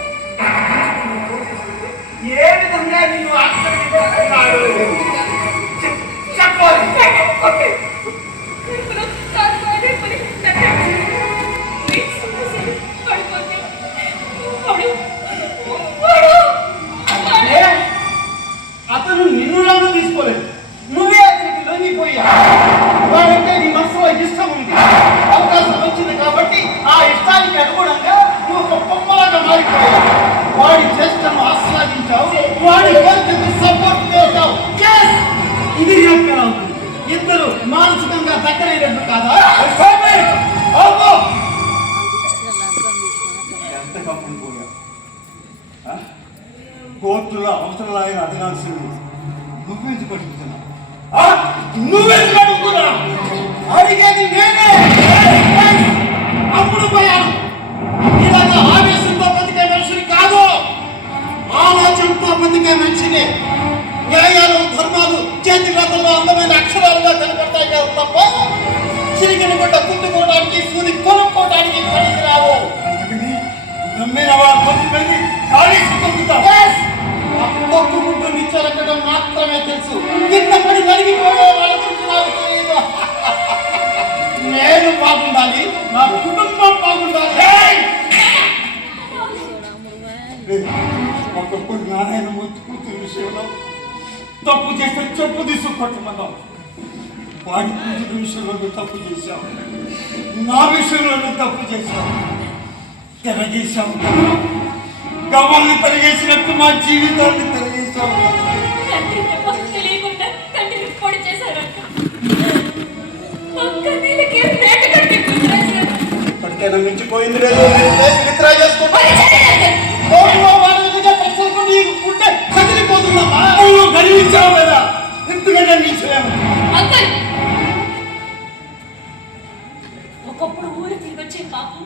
ఏ విధంగా నీవు ఆక్రమించుకున్నాడు చెప్పాలి. అతను నిన్నులాగా తీసుకోలేదు, నువ్వే అతనికి లొంగిపోయా. వాడంటే నీ మనసులో ఇష్టం ఉంది, అవకాశం వచ్చింది కాబట్టి ఆ ఇష్టానికి అనుగుణంగా నువ్వు ఒక బొమ్మలాగా మారిపోయావు. వాడి చేష్టను ఆస్వాదించావు, వాడి కోరికకు సపోర్ట్ చేశావు. ఇది ఎక్కడ ఉంటుంది? ఇద్దరు మానసికంగా దగ్గరైనట్టు కాదా? ఎంత కప్పులు పోయా, కోర్టులో అవసరం ఆయన అడగాల్సింది నువ్వెందుకు అడుగుతున్నావు? నువ్వెందుకు అడుగుతున్నావు? అడిగేది నేనే. అప్పుడు పోయాను. ఇలాగా ఆవేశంతో బతికే మనిషిని కాదు, ఆలోచనతో బతికే మనిషిని. న్యాయాలు ధర్మాలు చేతి వ్రాతల్లో అందమైన అక్షరాలుగా కనపడతాయి కదా తప్ప చిరిగిన గుడ్డ కుంటుకోవడానికి సూది కొనుక్కోవడానికి పనికి రావు. నమ్మిన వాళ్ళని ఖాళీ తొక్కుకుంటూ నిచ్చలెక్కడం మాత్రమే తెలుసు. కింద పడి నలిగిపోయే వాళ్ళ గురించి నాకు తెలియదు. నేను బాగుండాలి, నా కుటుంబం బాగుండాలి. ఒకప్పుడు నారాయణ మూర్తి కూతురు విషయంలో తప్పు చేస్తే చెప్పు తీసుకొట్టమన్నావు. వాడి కూతురు విషయంలో తప్పు చేశావు, నా విషయంలో తప్పు చేశావు. తిరగేశావు, గవ్వల్ని తిరిగేసినట్టు మా జీవితాన్ని తిరిగేశావు. ఇప్పటికైనా మించిపోయింది లేదు. విత్డ్రా చేసుకుంటే గర్వించావు కదా, ఎందుకంటే నిశ్చయం. ఒకప్పుడు ఊరు తిరిగి వచ్చే పాపం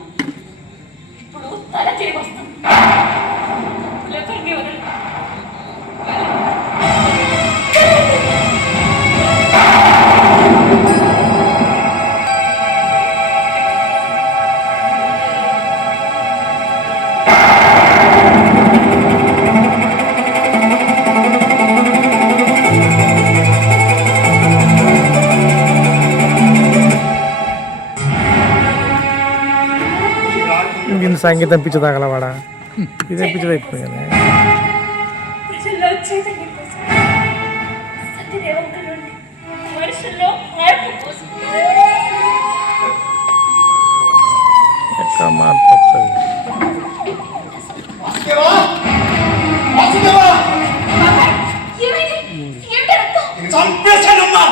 ఇప్పుడు తల తిరిగి వస్తాం. సంగీతం పిచ్చి తగలవాడా, ఇదే పిచ్చి అయిపోయింది. ప్రజల్లో చైతన్యం కోసం, సత్యదేవంగా నుండి మనుషుల్లో మార్పు కోసం. ఎక్కడ మార్పు వస్తుంది? చంపేశానమ్మా.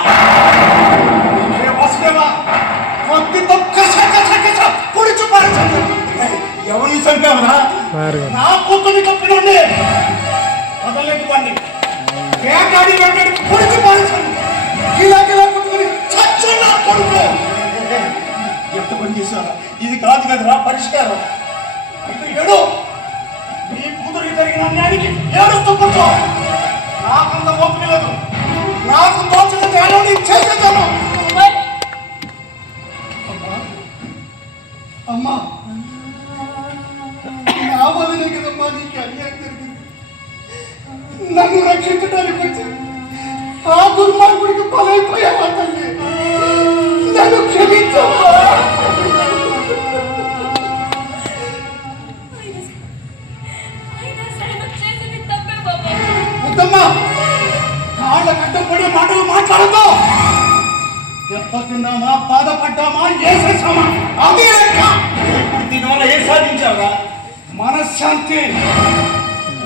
ఎవరిని చంపావరా? నా కూతుర్ని చంపినండి వదలలేకపోండి. వేటాడి వేటాడి పొడిచి పారేశాను. కిలా కిలా కొట్టుకుని చచ్చు నా కొడుకు. ఎంత పని చేశారా? ఇది కాదు కదరా పరిష్కారం. ఇది ఏడు నీ కూతురికి జరిగిన అన్యాయానికి ఏడుస్తూ కూర్చో. నాకంత ఓపిక లేదు. నాకు తోచిన ధ్యానం చేసేస్తాను. అమ్మా నా వల్లనే కదమ్మా నీకు అన్యాయం జరిగింది. నన్ను రక్షించడానికి వచ్చి ఆ దుర్మార్గుడికి బలైపోయావా తల్లి? నన్ను క్షమించమ్మా. వద్దమ్మా, కాళ్ళ కట్టపడే మాటలు మాట్లాడద్దు. దెబ్బతిన్నామా, బాధపడ్డామా, ఏసేసామా అదే లెక్క. ఇప్పుడు దీనివల్ల ఏం సాధించావా? మనశ్శాంతి.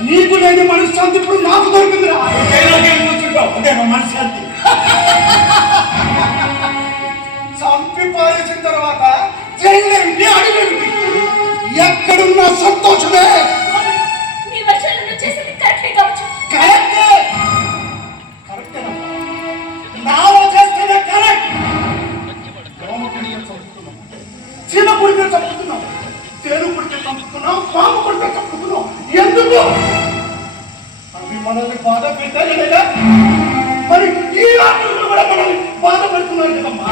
నీకు లేని మనశ్శాంతి ఇప్పుడు నాకు దొరికిందిరా. కూర్చుంటావు అదే నా మనశ్శాంతి. చంపి పారేసిన తర్వాత జైలేమిటి అడిగేమిటి ఎక్కడున్న సంతోషమే. మీ వర్షాలు నువ్వు చేసేది కరెక్టే కావచ్చు. కరెక్టే నాలో చేస్తేనే కరెక్ట్. దోమ పుడితే చంపుతున్నాం, చీమ పుడితే చంపుతున్నాం, తేను పుడితే చంపుతున్నాం, పాము పుడితే చంపుతున్నాం. ఎందుకు? అవి మనల్ని బాధ పెట్టాలి లేదా? మరి ఈ రాత్రులు కూడా మనల్ని బాధ పెడుతున్నారు కదమ్మా.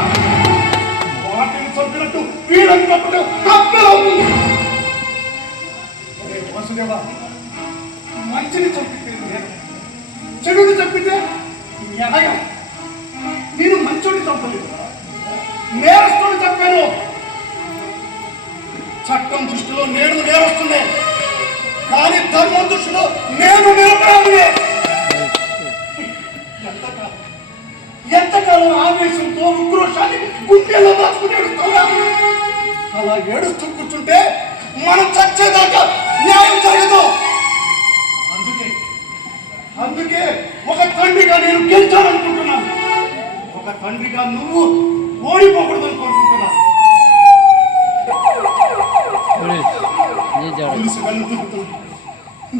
వాటిని చంపినట్టు వీళ్ళని చంపడం తప్పేదవుతుంది. వసుదేవా, మంచిని చంపితే చెడుని చంపితే ఎనగా. నేను మంచోడిని చంపలేదు, నేరస్తుని చంపాను. చట్టం దృష్టిలో నేను నేరస్తున్నే, కానీ ధర్మం దృష్టిలో నేను నిరపరాధినే. ఎంతకాలం ఆవేశంతో ఉక్రోషాన్ని గుండెల్లో దాచుకుని ఏడుస్తావురా? అలా ఏడుస్తూ కూర్చుంటే మనం చచ్చేదాకా న్యాయం జరగదు. అందుకే ఒక తండ్రిగా నేను గెలిచాలనుకుంటున్నాను, ఒక తండ్రిగా నువ్వు ఓడిపోకూడదని కోరుకుంటున్నాను.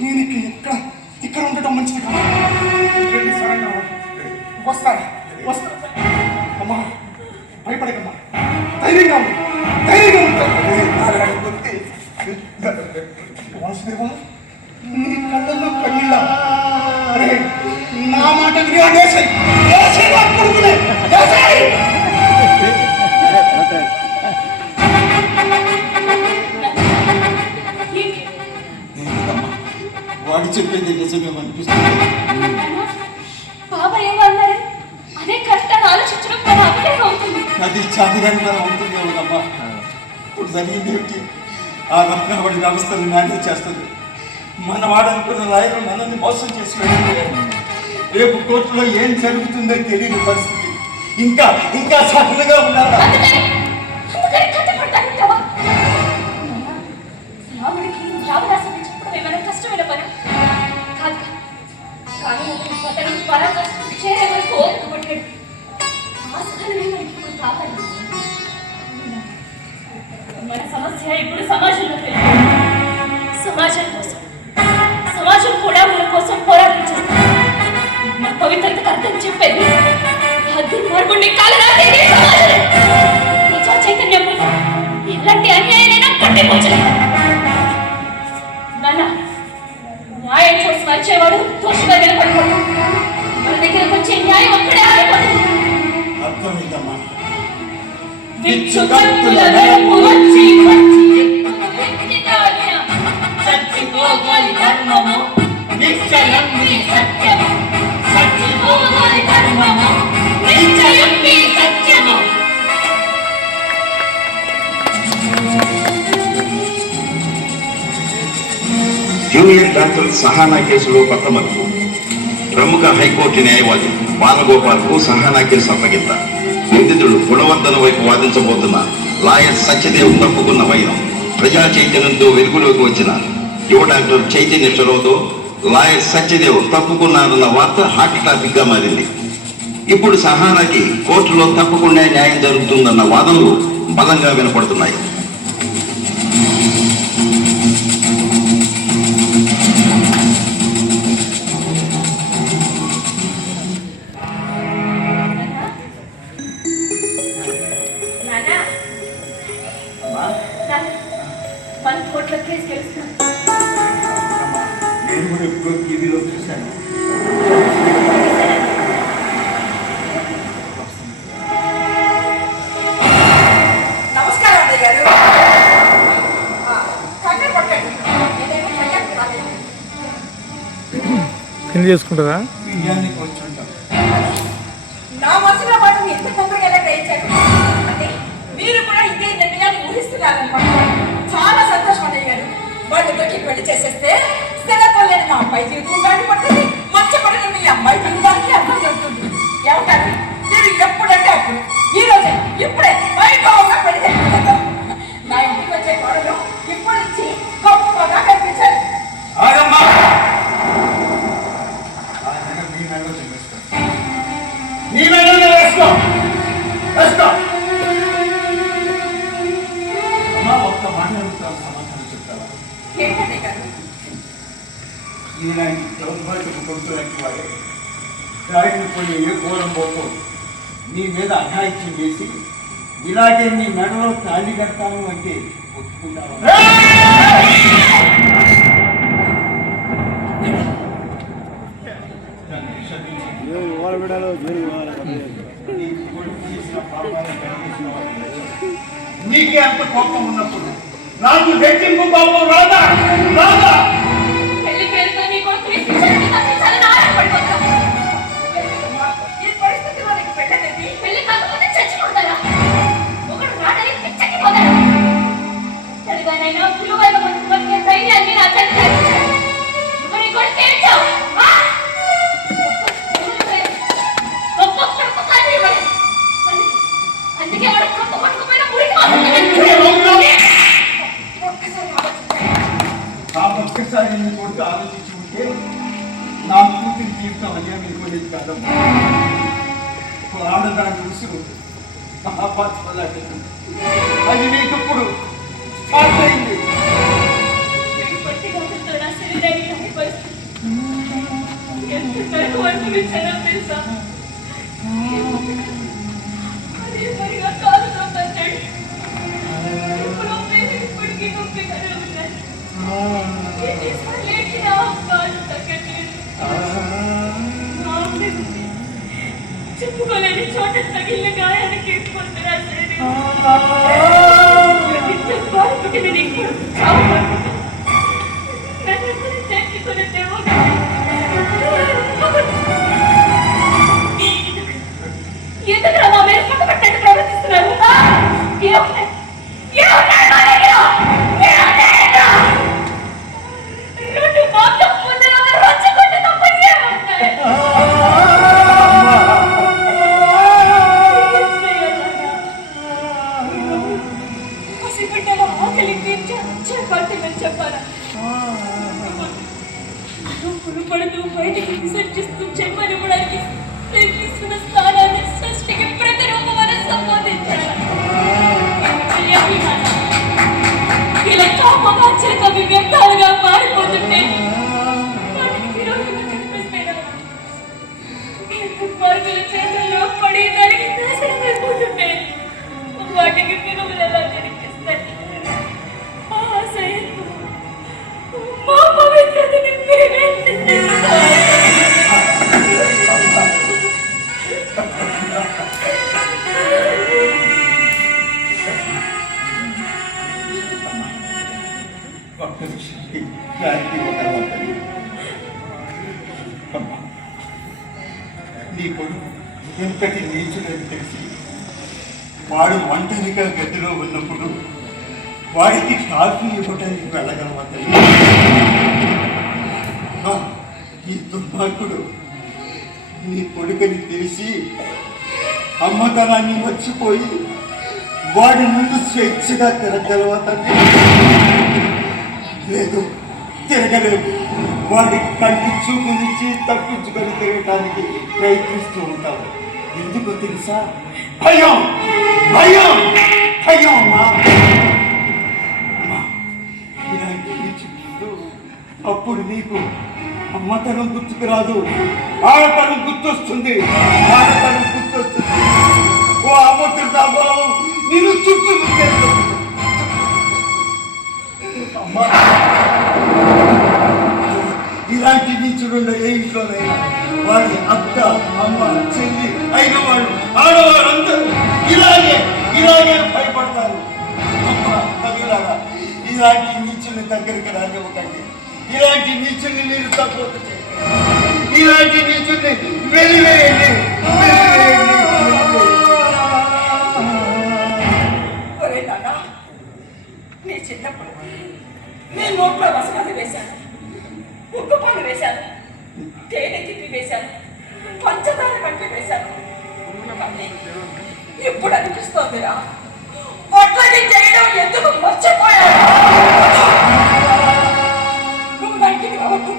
నేను ఇక్కడ ఉండటం మంచిది కాదు. వస్తా అమ్మా, భయపడకమ్మా, ధైర్యంగా ఉంటాను. వాసుదేవా, నీ కళ్ళల్లో కన్నీళ్ళ. నా మాట కొడుకునే వాడి చెప్పేది నిజమేమనిపిస్తుంది. బాబా ఏమన్నారు? అదే కరెక్ట్ అని ఆలోచించడం మన అభిప్రాయం అవుతుంది. అది చాతగాని మనం అవుతుందేమో అమ్మా. ఇప్పుడు జరిగింది ఏమిటి? ఆ రత్నబడి వ్యవస్థను మేనేజ్ చేస్తుంది. మన వాడనుకున్న లాయర్లు మనల్ని మోసం చేసి రేపు కోర్టులో ఏం జరుగుతుందో తెలియని పరిస్థితి. ఇంకా సహనంగా ఉండాలి. రాముడికి రావణాసుని చెప్పడం ఏమైనా కష్టమైన పని కాదు, కానీ అతను పరాకాష్ఠ చేరే వరకు ఓపికపట్టాడు. ఆ సహనమే మనకి ఇప్పుడు కావాలి. మన సమస్య ఇప్పుడు సమాజంలో సమాజం కోసం, సమాజం కూడా మన కోసం పోరాటం చేస్తుంది. మన పవిత్రతకు అర్థం చెప్పేది అర్థం మార్పుండే కాలరాదేవి సమాజం. నిజ చైతన్యం ఎలాంటి అన్యాయాలైనా కట్టిపోచలేదు. నాన్న, న్యాయం కోసం వచ్చేవాడు దోషిగా నిలబడిపోడు. మన దగ్గరకు వచ్చే న్యాయం అక్కడే ఆగిపోతుంది. అర్థమైందమ్మా. విచ్చుకత్తుల వైపు వచ్చి చచ్చిపోవాలి ధర్మము, నిశ్చయం మీ సత్యము. చచ్చిపోవాలి ధర్మము, నిశ్చయం మీ సత్యము. జూనియర్ డాక్టర్ సహానా కేసులో కొత్త మలుపు. ప్రముఖ హైకోర్టు న్యాయవాది బాలగోపాల్కు సహానా కేసు అప్పగింత. నిందితుడు గుణవర్ధన వైపు వాదించబోతున్న లాయర్ సత్యదేవ్ తప్పుకున్న వైనం. ప్రజా చైతన్యంతో వెలుగులోకి వచ్చిన యువ డాక్టర్ చైతన్య చొరవతో లాయర్ సత్యదేవ్ తప్పుకున్నారన్న వార్త హాట్ టాపిక్ గా మారింది. ఇప్పుడు సహానాకి కోర్టులో తప్పకుండా న్యాయం జరుగుతుందన్న వాదనలు బలంగా వినపడుతున్నాయి. మన కోర్టులో కేసు గెలుస్తాను. నేను కూడా ఎప్పుడో టీవీలో చూశాను. నమస్కారం అన్నయ్య గారు. కంగారు పట్టండి, నేనేమో కళ్యాణ్ రాలేదు. కింద చేసుకుంటారా? బిర్యానీకి వచ్చి ఉంటాం. నా మనసులో మాట ఎంత తొందరగా గ్రహించారు. అంటే మీరు కూడా ఇదే నిర్ణయాన్ని ఊహిస్తున్నారనమాట. చాలా సంతోషం అన్నయ్య గారు. వాళ్ళకి పెళ్లి చేసేస్తే స్థిరత్వం లేని మా అమ్మాయి జీవితం గాడిపడుతుంది, మర్చిపడిన మీ అమ్మాయి జీవితానికి అర్థం జరుగుతుంది. ఏమంటారు? మీరు ఎప్పుడంటే అప్పుడు, ఈ రోజు ఇప్పుడే వైభవంగా పెళ్లి చేసేస్తాం. నా ఇంటికి వచ్చే కోడలు ఇప్పటి నుంచి గొప్పగా కనిపించాలి. ఇలాంటి దౌర్భాగ్యపు కొడుకులకి వాడే దాడిని పోయి ఏ ఘోరం పోతూ నీ మీద అఘాయిత్యం చేసి ఇలాగే నీ మెడలో తాళి కడతాను అంటే ఒప్పుకుంటావా? నీకే అంత కోపం ఉన్నప్పుడు నాకు రెట్టింపు కోపం రాదా? రాదా? పెళ్లి పేరుతో నీ కొడుకు ఇచ్చారని తప్పించాలని ఆరాటపడిపోతావు. ఈ పరిస్థితిలో నీకు పెట్టలేదు. పెళ్లి కాకపోతే చచ్చిపోతారా? ఒకడు రాడని పిచ్చెక్కిపోతాడు. సరిగానైనా పులువైన బతుకుబతికే ధైర్యాన్ని నా తండ్రి నాకిచ్చాడు. నువ్వు నీ కొడుకు ఏడ్చావు. ఒక్కొక్కడు పుకారు ఇవ్వలేదు. అందుకే వాడు కప్పు పట్టుకుపోయిన మురికి ఒక్కసారి నీ కొడుకు ఆలోచించి ఉంటే నా కూతురి జీవితం అన్యాయం అనుకోలేదు కాదమ్మా. ఆడదాన్ని ఉసురు అది నీకు ఇప్పుడు స్టార్ట్ అయింది. చెప్పుకోలేని చోట తగిలిన గాయానికి ఎందుకు మా మీద పట్టబట్టట్టు ప్రవర్తిస్తున్నారు? చెప్పారా? పడుతూ బయటికి విసర్జిస్తూ చెప్పనివ్వడానికి ప్రయత్నిస్తున్న స్థానాన్ని సృష్టికి ప్రతిరూపమని సంబోధించారు. ఇలా కోపవాచక వివ్యక్తాలుగా మారిపోతుంటే వాటికి విరోధంగా కనిపిస్తాయి. దుర్మార్గుల చేతుల్లో పడి దానికి నాశనమైపోతుంటే వాటికి విలువలు ఎలా కనిపిస్తాయి? మా పవిత్రతని నీ కొడుకు ఎంతటి నీచులని తెలిసి వాడు ఒంటరిగా గదిలో ఉన్నప్పుడు వాడికి కాఫీ ఇవ్వడానికి వెళ్ళగలవద్దు. ఈ దుర్మార్గుడు నీ కొడుకని తెలిసి అమ్మతనాన్ని మర్చిపోయి వాడి ముందు స్వేచ్ఛగా తిరగలవద్దండి. లేదు, తిరగలేదు. వాడి కంటి చూపు నుంచి తప్పించుకొని తిరగటానికి ప్రయత్నిస్తూ ఉంటావు. ఎందుకో తెలుసా? భయం, భయం, భయం అమ్మా. ఇలాంటి అప్పుడు నీకు అమ్మతనం గుర్తుకు రాదు, ఆడతనం గుర్తొస్తుంది. ఆడతనం గుర్తొస్తుంది. ఓ అమ్మతుడా భావం నేను చుట్టూ ఇలాంటి నీచుడున్న ఏ ఇంట్లోనైనా వాడి అక్క, అమ్మ, చెల్లి అయిన వాళ్ళు ఆడవాళ్ళు అందరూ ఇలాగే భయపడతారు. అమ్మ తగిలాగా ఇలాంటి నీచుల్ని దగ్గరికి రానివ్వకండి. ఇలాంటి నీచుల్ని మీరు సపోర్ట్ చేయండి. ఇలాంటి నీచుల్ని వెలివేయండి. ఒరే నాన్న, నీ చిన్నప్పుడు నేను నోట్లో రసనాలు వేశాను, ఉప్పు పండు వేశాను, తేనెకి వేశాను, పంచదార కట్టి వేశాను. ఇప్పుడు అనిపిస్తోందిరా, ఒట్లని చేయడం ఎందుకు మర్చిపోయాడు. నువ్వు నా ఇంటికి రావద్దు.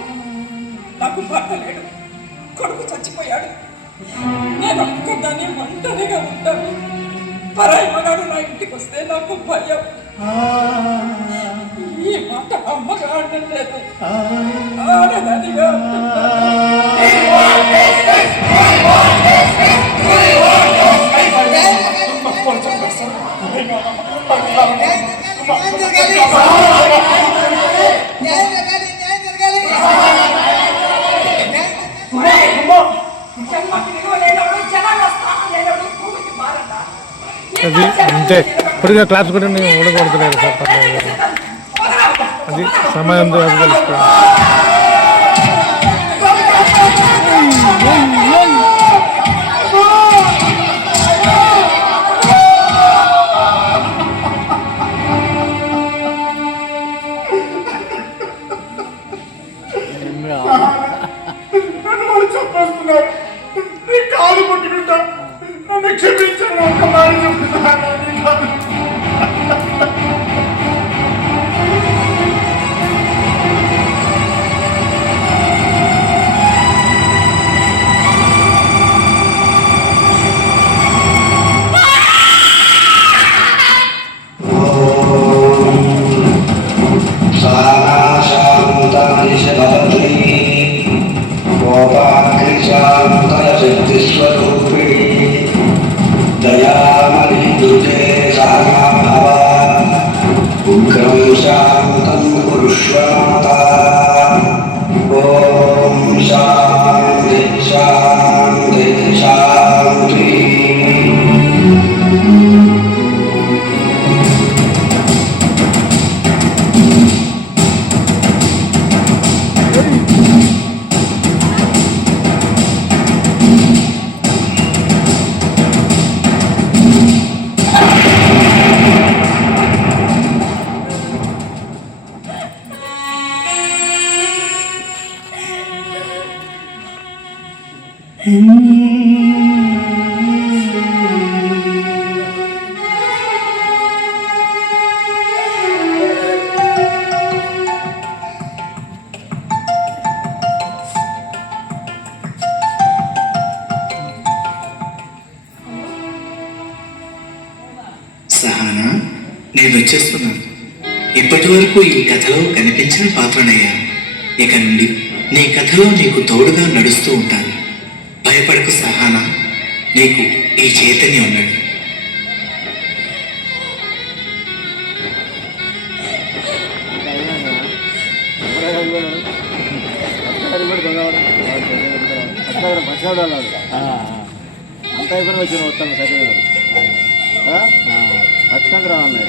నాకు భర్త లేడు, కొడుకు చచ్చిపోయాడు. నేను ఒక్కదాన్ని ఒంటరిగా ఉంటాను. పరాయి మగాడు నా ఇంటికి వస్తే నాకు భయం. ఈ మాట అమ్మగా అనలేదు, ఆడదానిగా అది అంతే ఇప్పటికే క్లాస్ కూడా నేను ఊడగొడతలేదు సార్ పర్లేదు అది సమయం తెలుసుకో నన్ను వాళ్ళు చెప్పేస్తున్నారు. నీ కాలు పట్టుకుంటా, నన్ను క్షమించాను, ఒక్క మాట చెప్తున్నాను. నీ కాలు శాంతం పురుష్వాత ఓం శాంతి శాంతి శాంతి. సహనా, నేను వచ్చేస్తున్నాను. ఇప్పటి వరకు ఈ కథలో కనిపించిన పాత్రనయ్యా. ఇక నుండి నీ కథలో నీకు తోడుగా నడుస్తూ ఉంటాను. భయపడకు సహనా, నీకు ఈ చైతన్యం ఉన్నాడు. అంత అయిపోయిన వచ్చిన వస్తాను ఖచ్చితంగా రావాలి.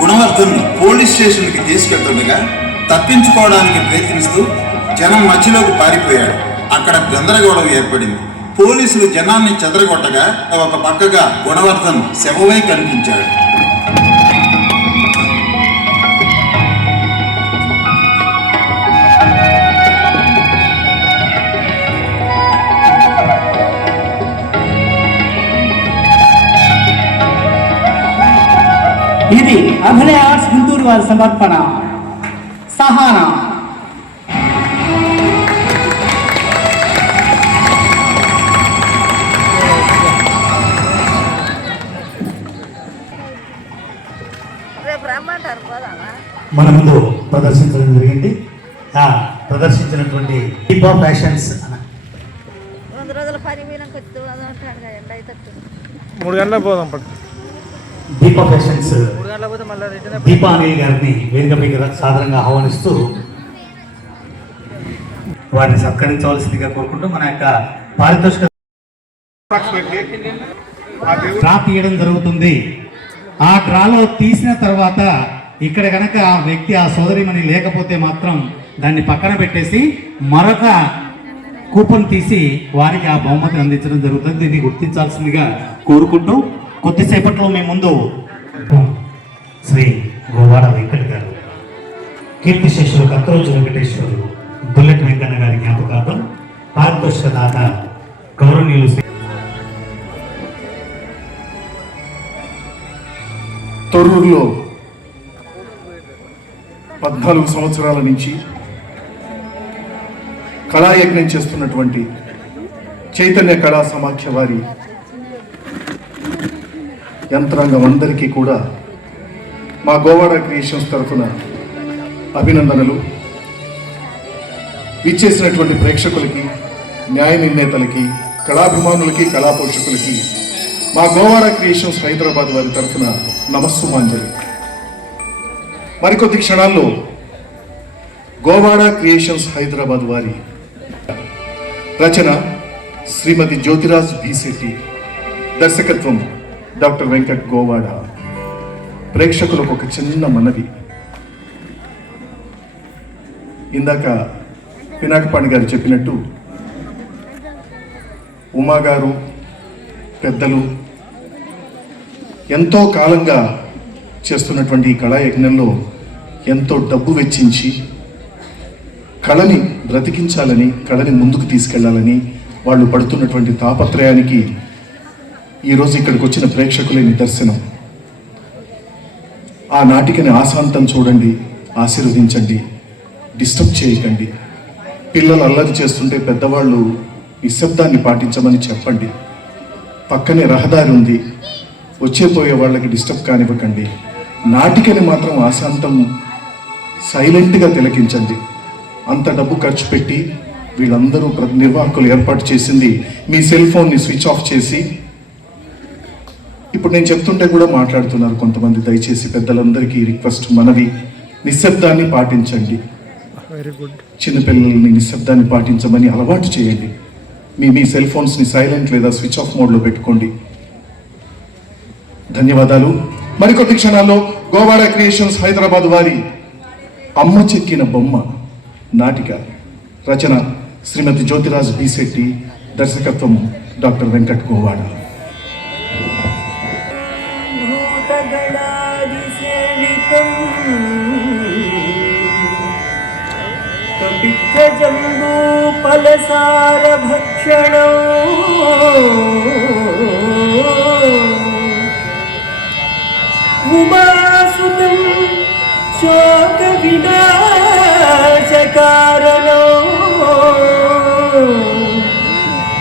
గుణవర్ధన్ పోలీస్ స్టేషన్కి తీసుకెళ్తుండగా తప్పించుకోవడానికి ప్రయత్నిస్తూ జనం మధ్యలోకి పారిపోయాడు. అక్కడ గందరగోళం ఏర్పడింది. పోలీసులు జనాన్ని చెదరగొట్టగా ఒక పక్కగా గుణవర్ధన్ శవమై కనిపించాడు. ఇది అభినయ ఆర్ట్స్ గుంటూరు వారి సమర్పణ సహానా. మన ముందు ప్రదర్శించడం జరిగింది. ప్రదర్శించినటువంటి దీపా ఫ్యాషన్స్ 3 గంటలకు పోదాం పట్టు. దీపా ఫ్యాషన్స్ దీపా అనిల్ గారిని వేదికపైకి సాధారణంగా ఆహ్వానిస్తూ వారిని సత్కరించవలసిందిగా కోరుకుంటూ మన యొక్క పారితోషిక డ్రా తీయడం జరుగుతుంది. ఆ డ్రాలో తీసిన తర్వాత ఇక్కడ కనుక ఆ వ్యక్తి ఆ సోదరిమణి లేకపోతే మాత్రం దాన్ని పక్కన పెట్టేసి మరొక కూపన్ తీసి వారికి ఆ బహుమతి అందించడం జరుగుతుంది. దీన్ని గుర్తించాల్సిందిగా కోరుకుంటూ కొద్దిసేపట్లో మీ ముందు శ్రీ గోవాడ వెంకట్ గారు, కీర్తిశేషులు కత్తరోజు వెంకటేశ్వరులు బుల్లెట్ వెంకన్న గారి జ్ఞాపకార్థం పారితోషికదాత గౌరవనీయులు తొర్రూరులో 14 సంవత్సరాల నుంచి కళాయజ్ఞం చేస్తున్నటువంటి చైతన్య కళా సమాఖ్య వారి యంత్రాంగం అందరికీ కూడా మా గోవాడ క్రియేషన్స్ తరఫున అభినందనలు. విచ్చేసినటువంటి ప్రేక్షకులకి, న్యాయ నిర్ణేతలకి, కళాభిమానులకి, కళా పోషకులకి మా గోవాడ క్రియేషన్స్ హైదరాబాద్ వారి తరఫున నమస్సుమాంజలి. మరికొద్ది క్షణాల్లో గోవాడ క్రియేషన్స్ హైదరాబాద్ వారి రచన శ్రీమతి జ్యోతిరాజ్ బి శెట్టి, దర్శకత్వం డాక్టర్ వెంకట్ గోవాడ. ప్రేక్షకులకు ఒక చిన్న మనవి. ఇందాక పినాకపాణి గారు చెప్పినట్టు ఉమా గారు పెద్దలు ఎంతో కాలంగా చేస్తున్నటువంటి ఈ కళాయజ్ఞంలో ఎంతో డబ్బు వెచ్చించి కళని బ్రతికించాలని, కళని ముందుకు తీసుకెళ్లాలని వాళ్ళు పడుతున్నటువంటి తాపత్రయానికి ఈరోజు ఇక్కడికి వచ్చిన ప్రేక్షకులే నిదర్శనం. ఆ నాటికని ఆశాంతం చూడండి, ఆశీర్వదించండి, డిస్టర్బ్ చేయకండి. పిల్లలు అల్లరి చేస్తుంటే పెద్దవాళ్ళు నిశ్శబ్దాన్ని పాటించమని చెప్పండి. పక్కనే రహదారి ఉంది, వచ్చేపోయే వాళ్ళకి డిస్టర్బ్ కానివ్వకండి. నాటికని మాత్రం ఆశాంతం సైలెంట్గా తిలకించండి. అంత డబ్బు ఖర్చు పెట్టి వీళ్ళందరూ నిర్వాహకులు ఏర్పాటు చేసింది మీ సెల్ ఫోన్ని స్విచ్ ఆఫ్ చేసి, ఇప్పుడు నేను చెప్తుంటే కూడా మాట్లాడుతున్నారు కొంతమంది. దయచేసి పెద్దలందరికీ రిక్వెస్ట్, మనవి, నిశ్శబ్దాన్ని పాటించండి. చిన్నపిల్లల్ని నిశ్శబ్దాన్ని పాటించమని అలవాటు చేయండి. మీ సెల్ ఫోన్స్ని సైలెంట్ లేదా స్విచ్ ఆఫ్ మోడ్లో పెట్టుకోండి. ధన్యవాదాలు. మరికొద్ది క్షణాల్లో గోవాడ క్రియేషన్స్ హైదరాబాద్ వారి అమ్మ చెక్కిన బొమ్మ నాటిక, రచన శ్రీమతి జ్యోతిరాజ్ బి శెట్టి, దర్శకత్వం డాక్టర్ వెంకట్ గోవాడ. జంబూఫలసారభక్షణం ఉమాసుతం శోక వినాశకారణం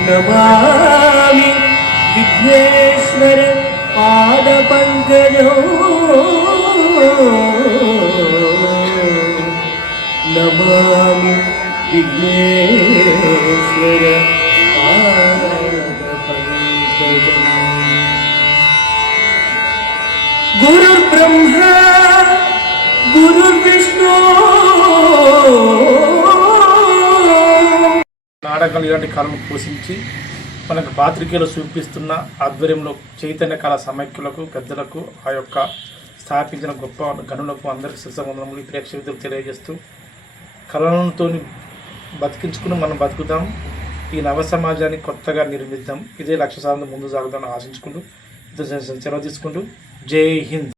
నమామి విఘ్నేశ్వర పాదపంకజం నమామి విఘ్నేశ్వర పాదపంకజం. గురుర్బ్రహ్మ గురుర్విష్ణు. నాటకాలు ఇలాంటి కళను పోషించి మనకు పాత్రికేయులు చూపిస్తున్న ఆధ్వర్యంలో చైతన్య కళా సమైక్యులకు, పెద్దలకు, ఆ యొక్క స్థాపించిన గొప్ప గనులకు అందరికీ శిరసవందనములు ప్రేక్షకులకు తెలియజేస్తూ, కళలతో బతికించుకుని మనం బతుకుదాం, ఈ నవ సమాజాన్ని కొత్తగా నిర్మిద్దాం, ఇదే లక్ష్య సాధన ముందు సాగుదామని ఆశించుకుంటూ సెలవు తీసుకుంటూ జై హింద్.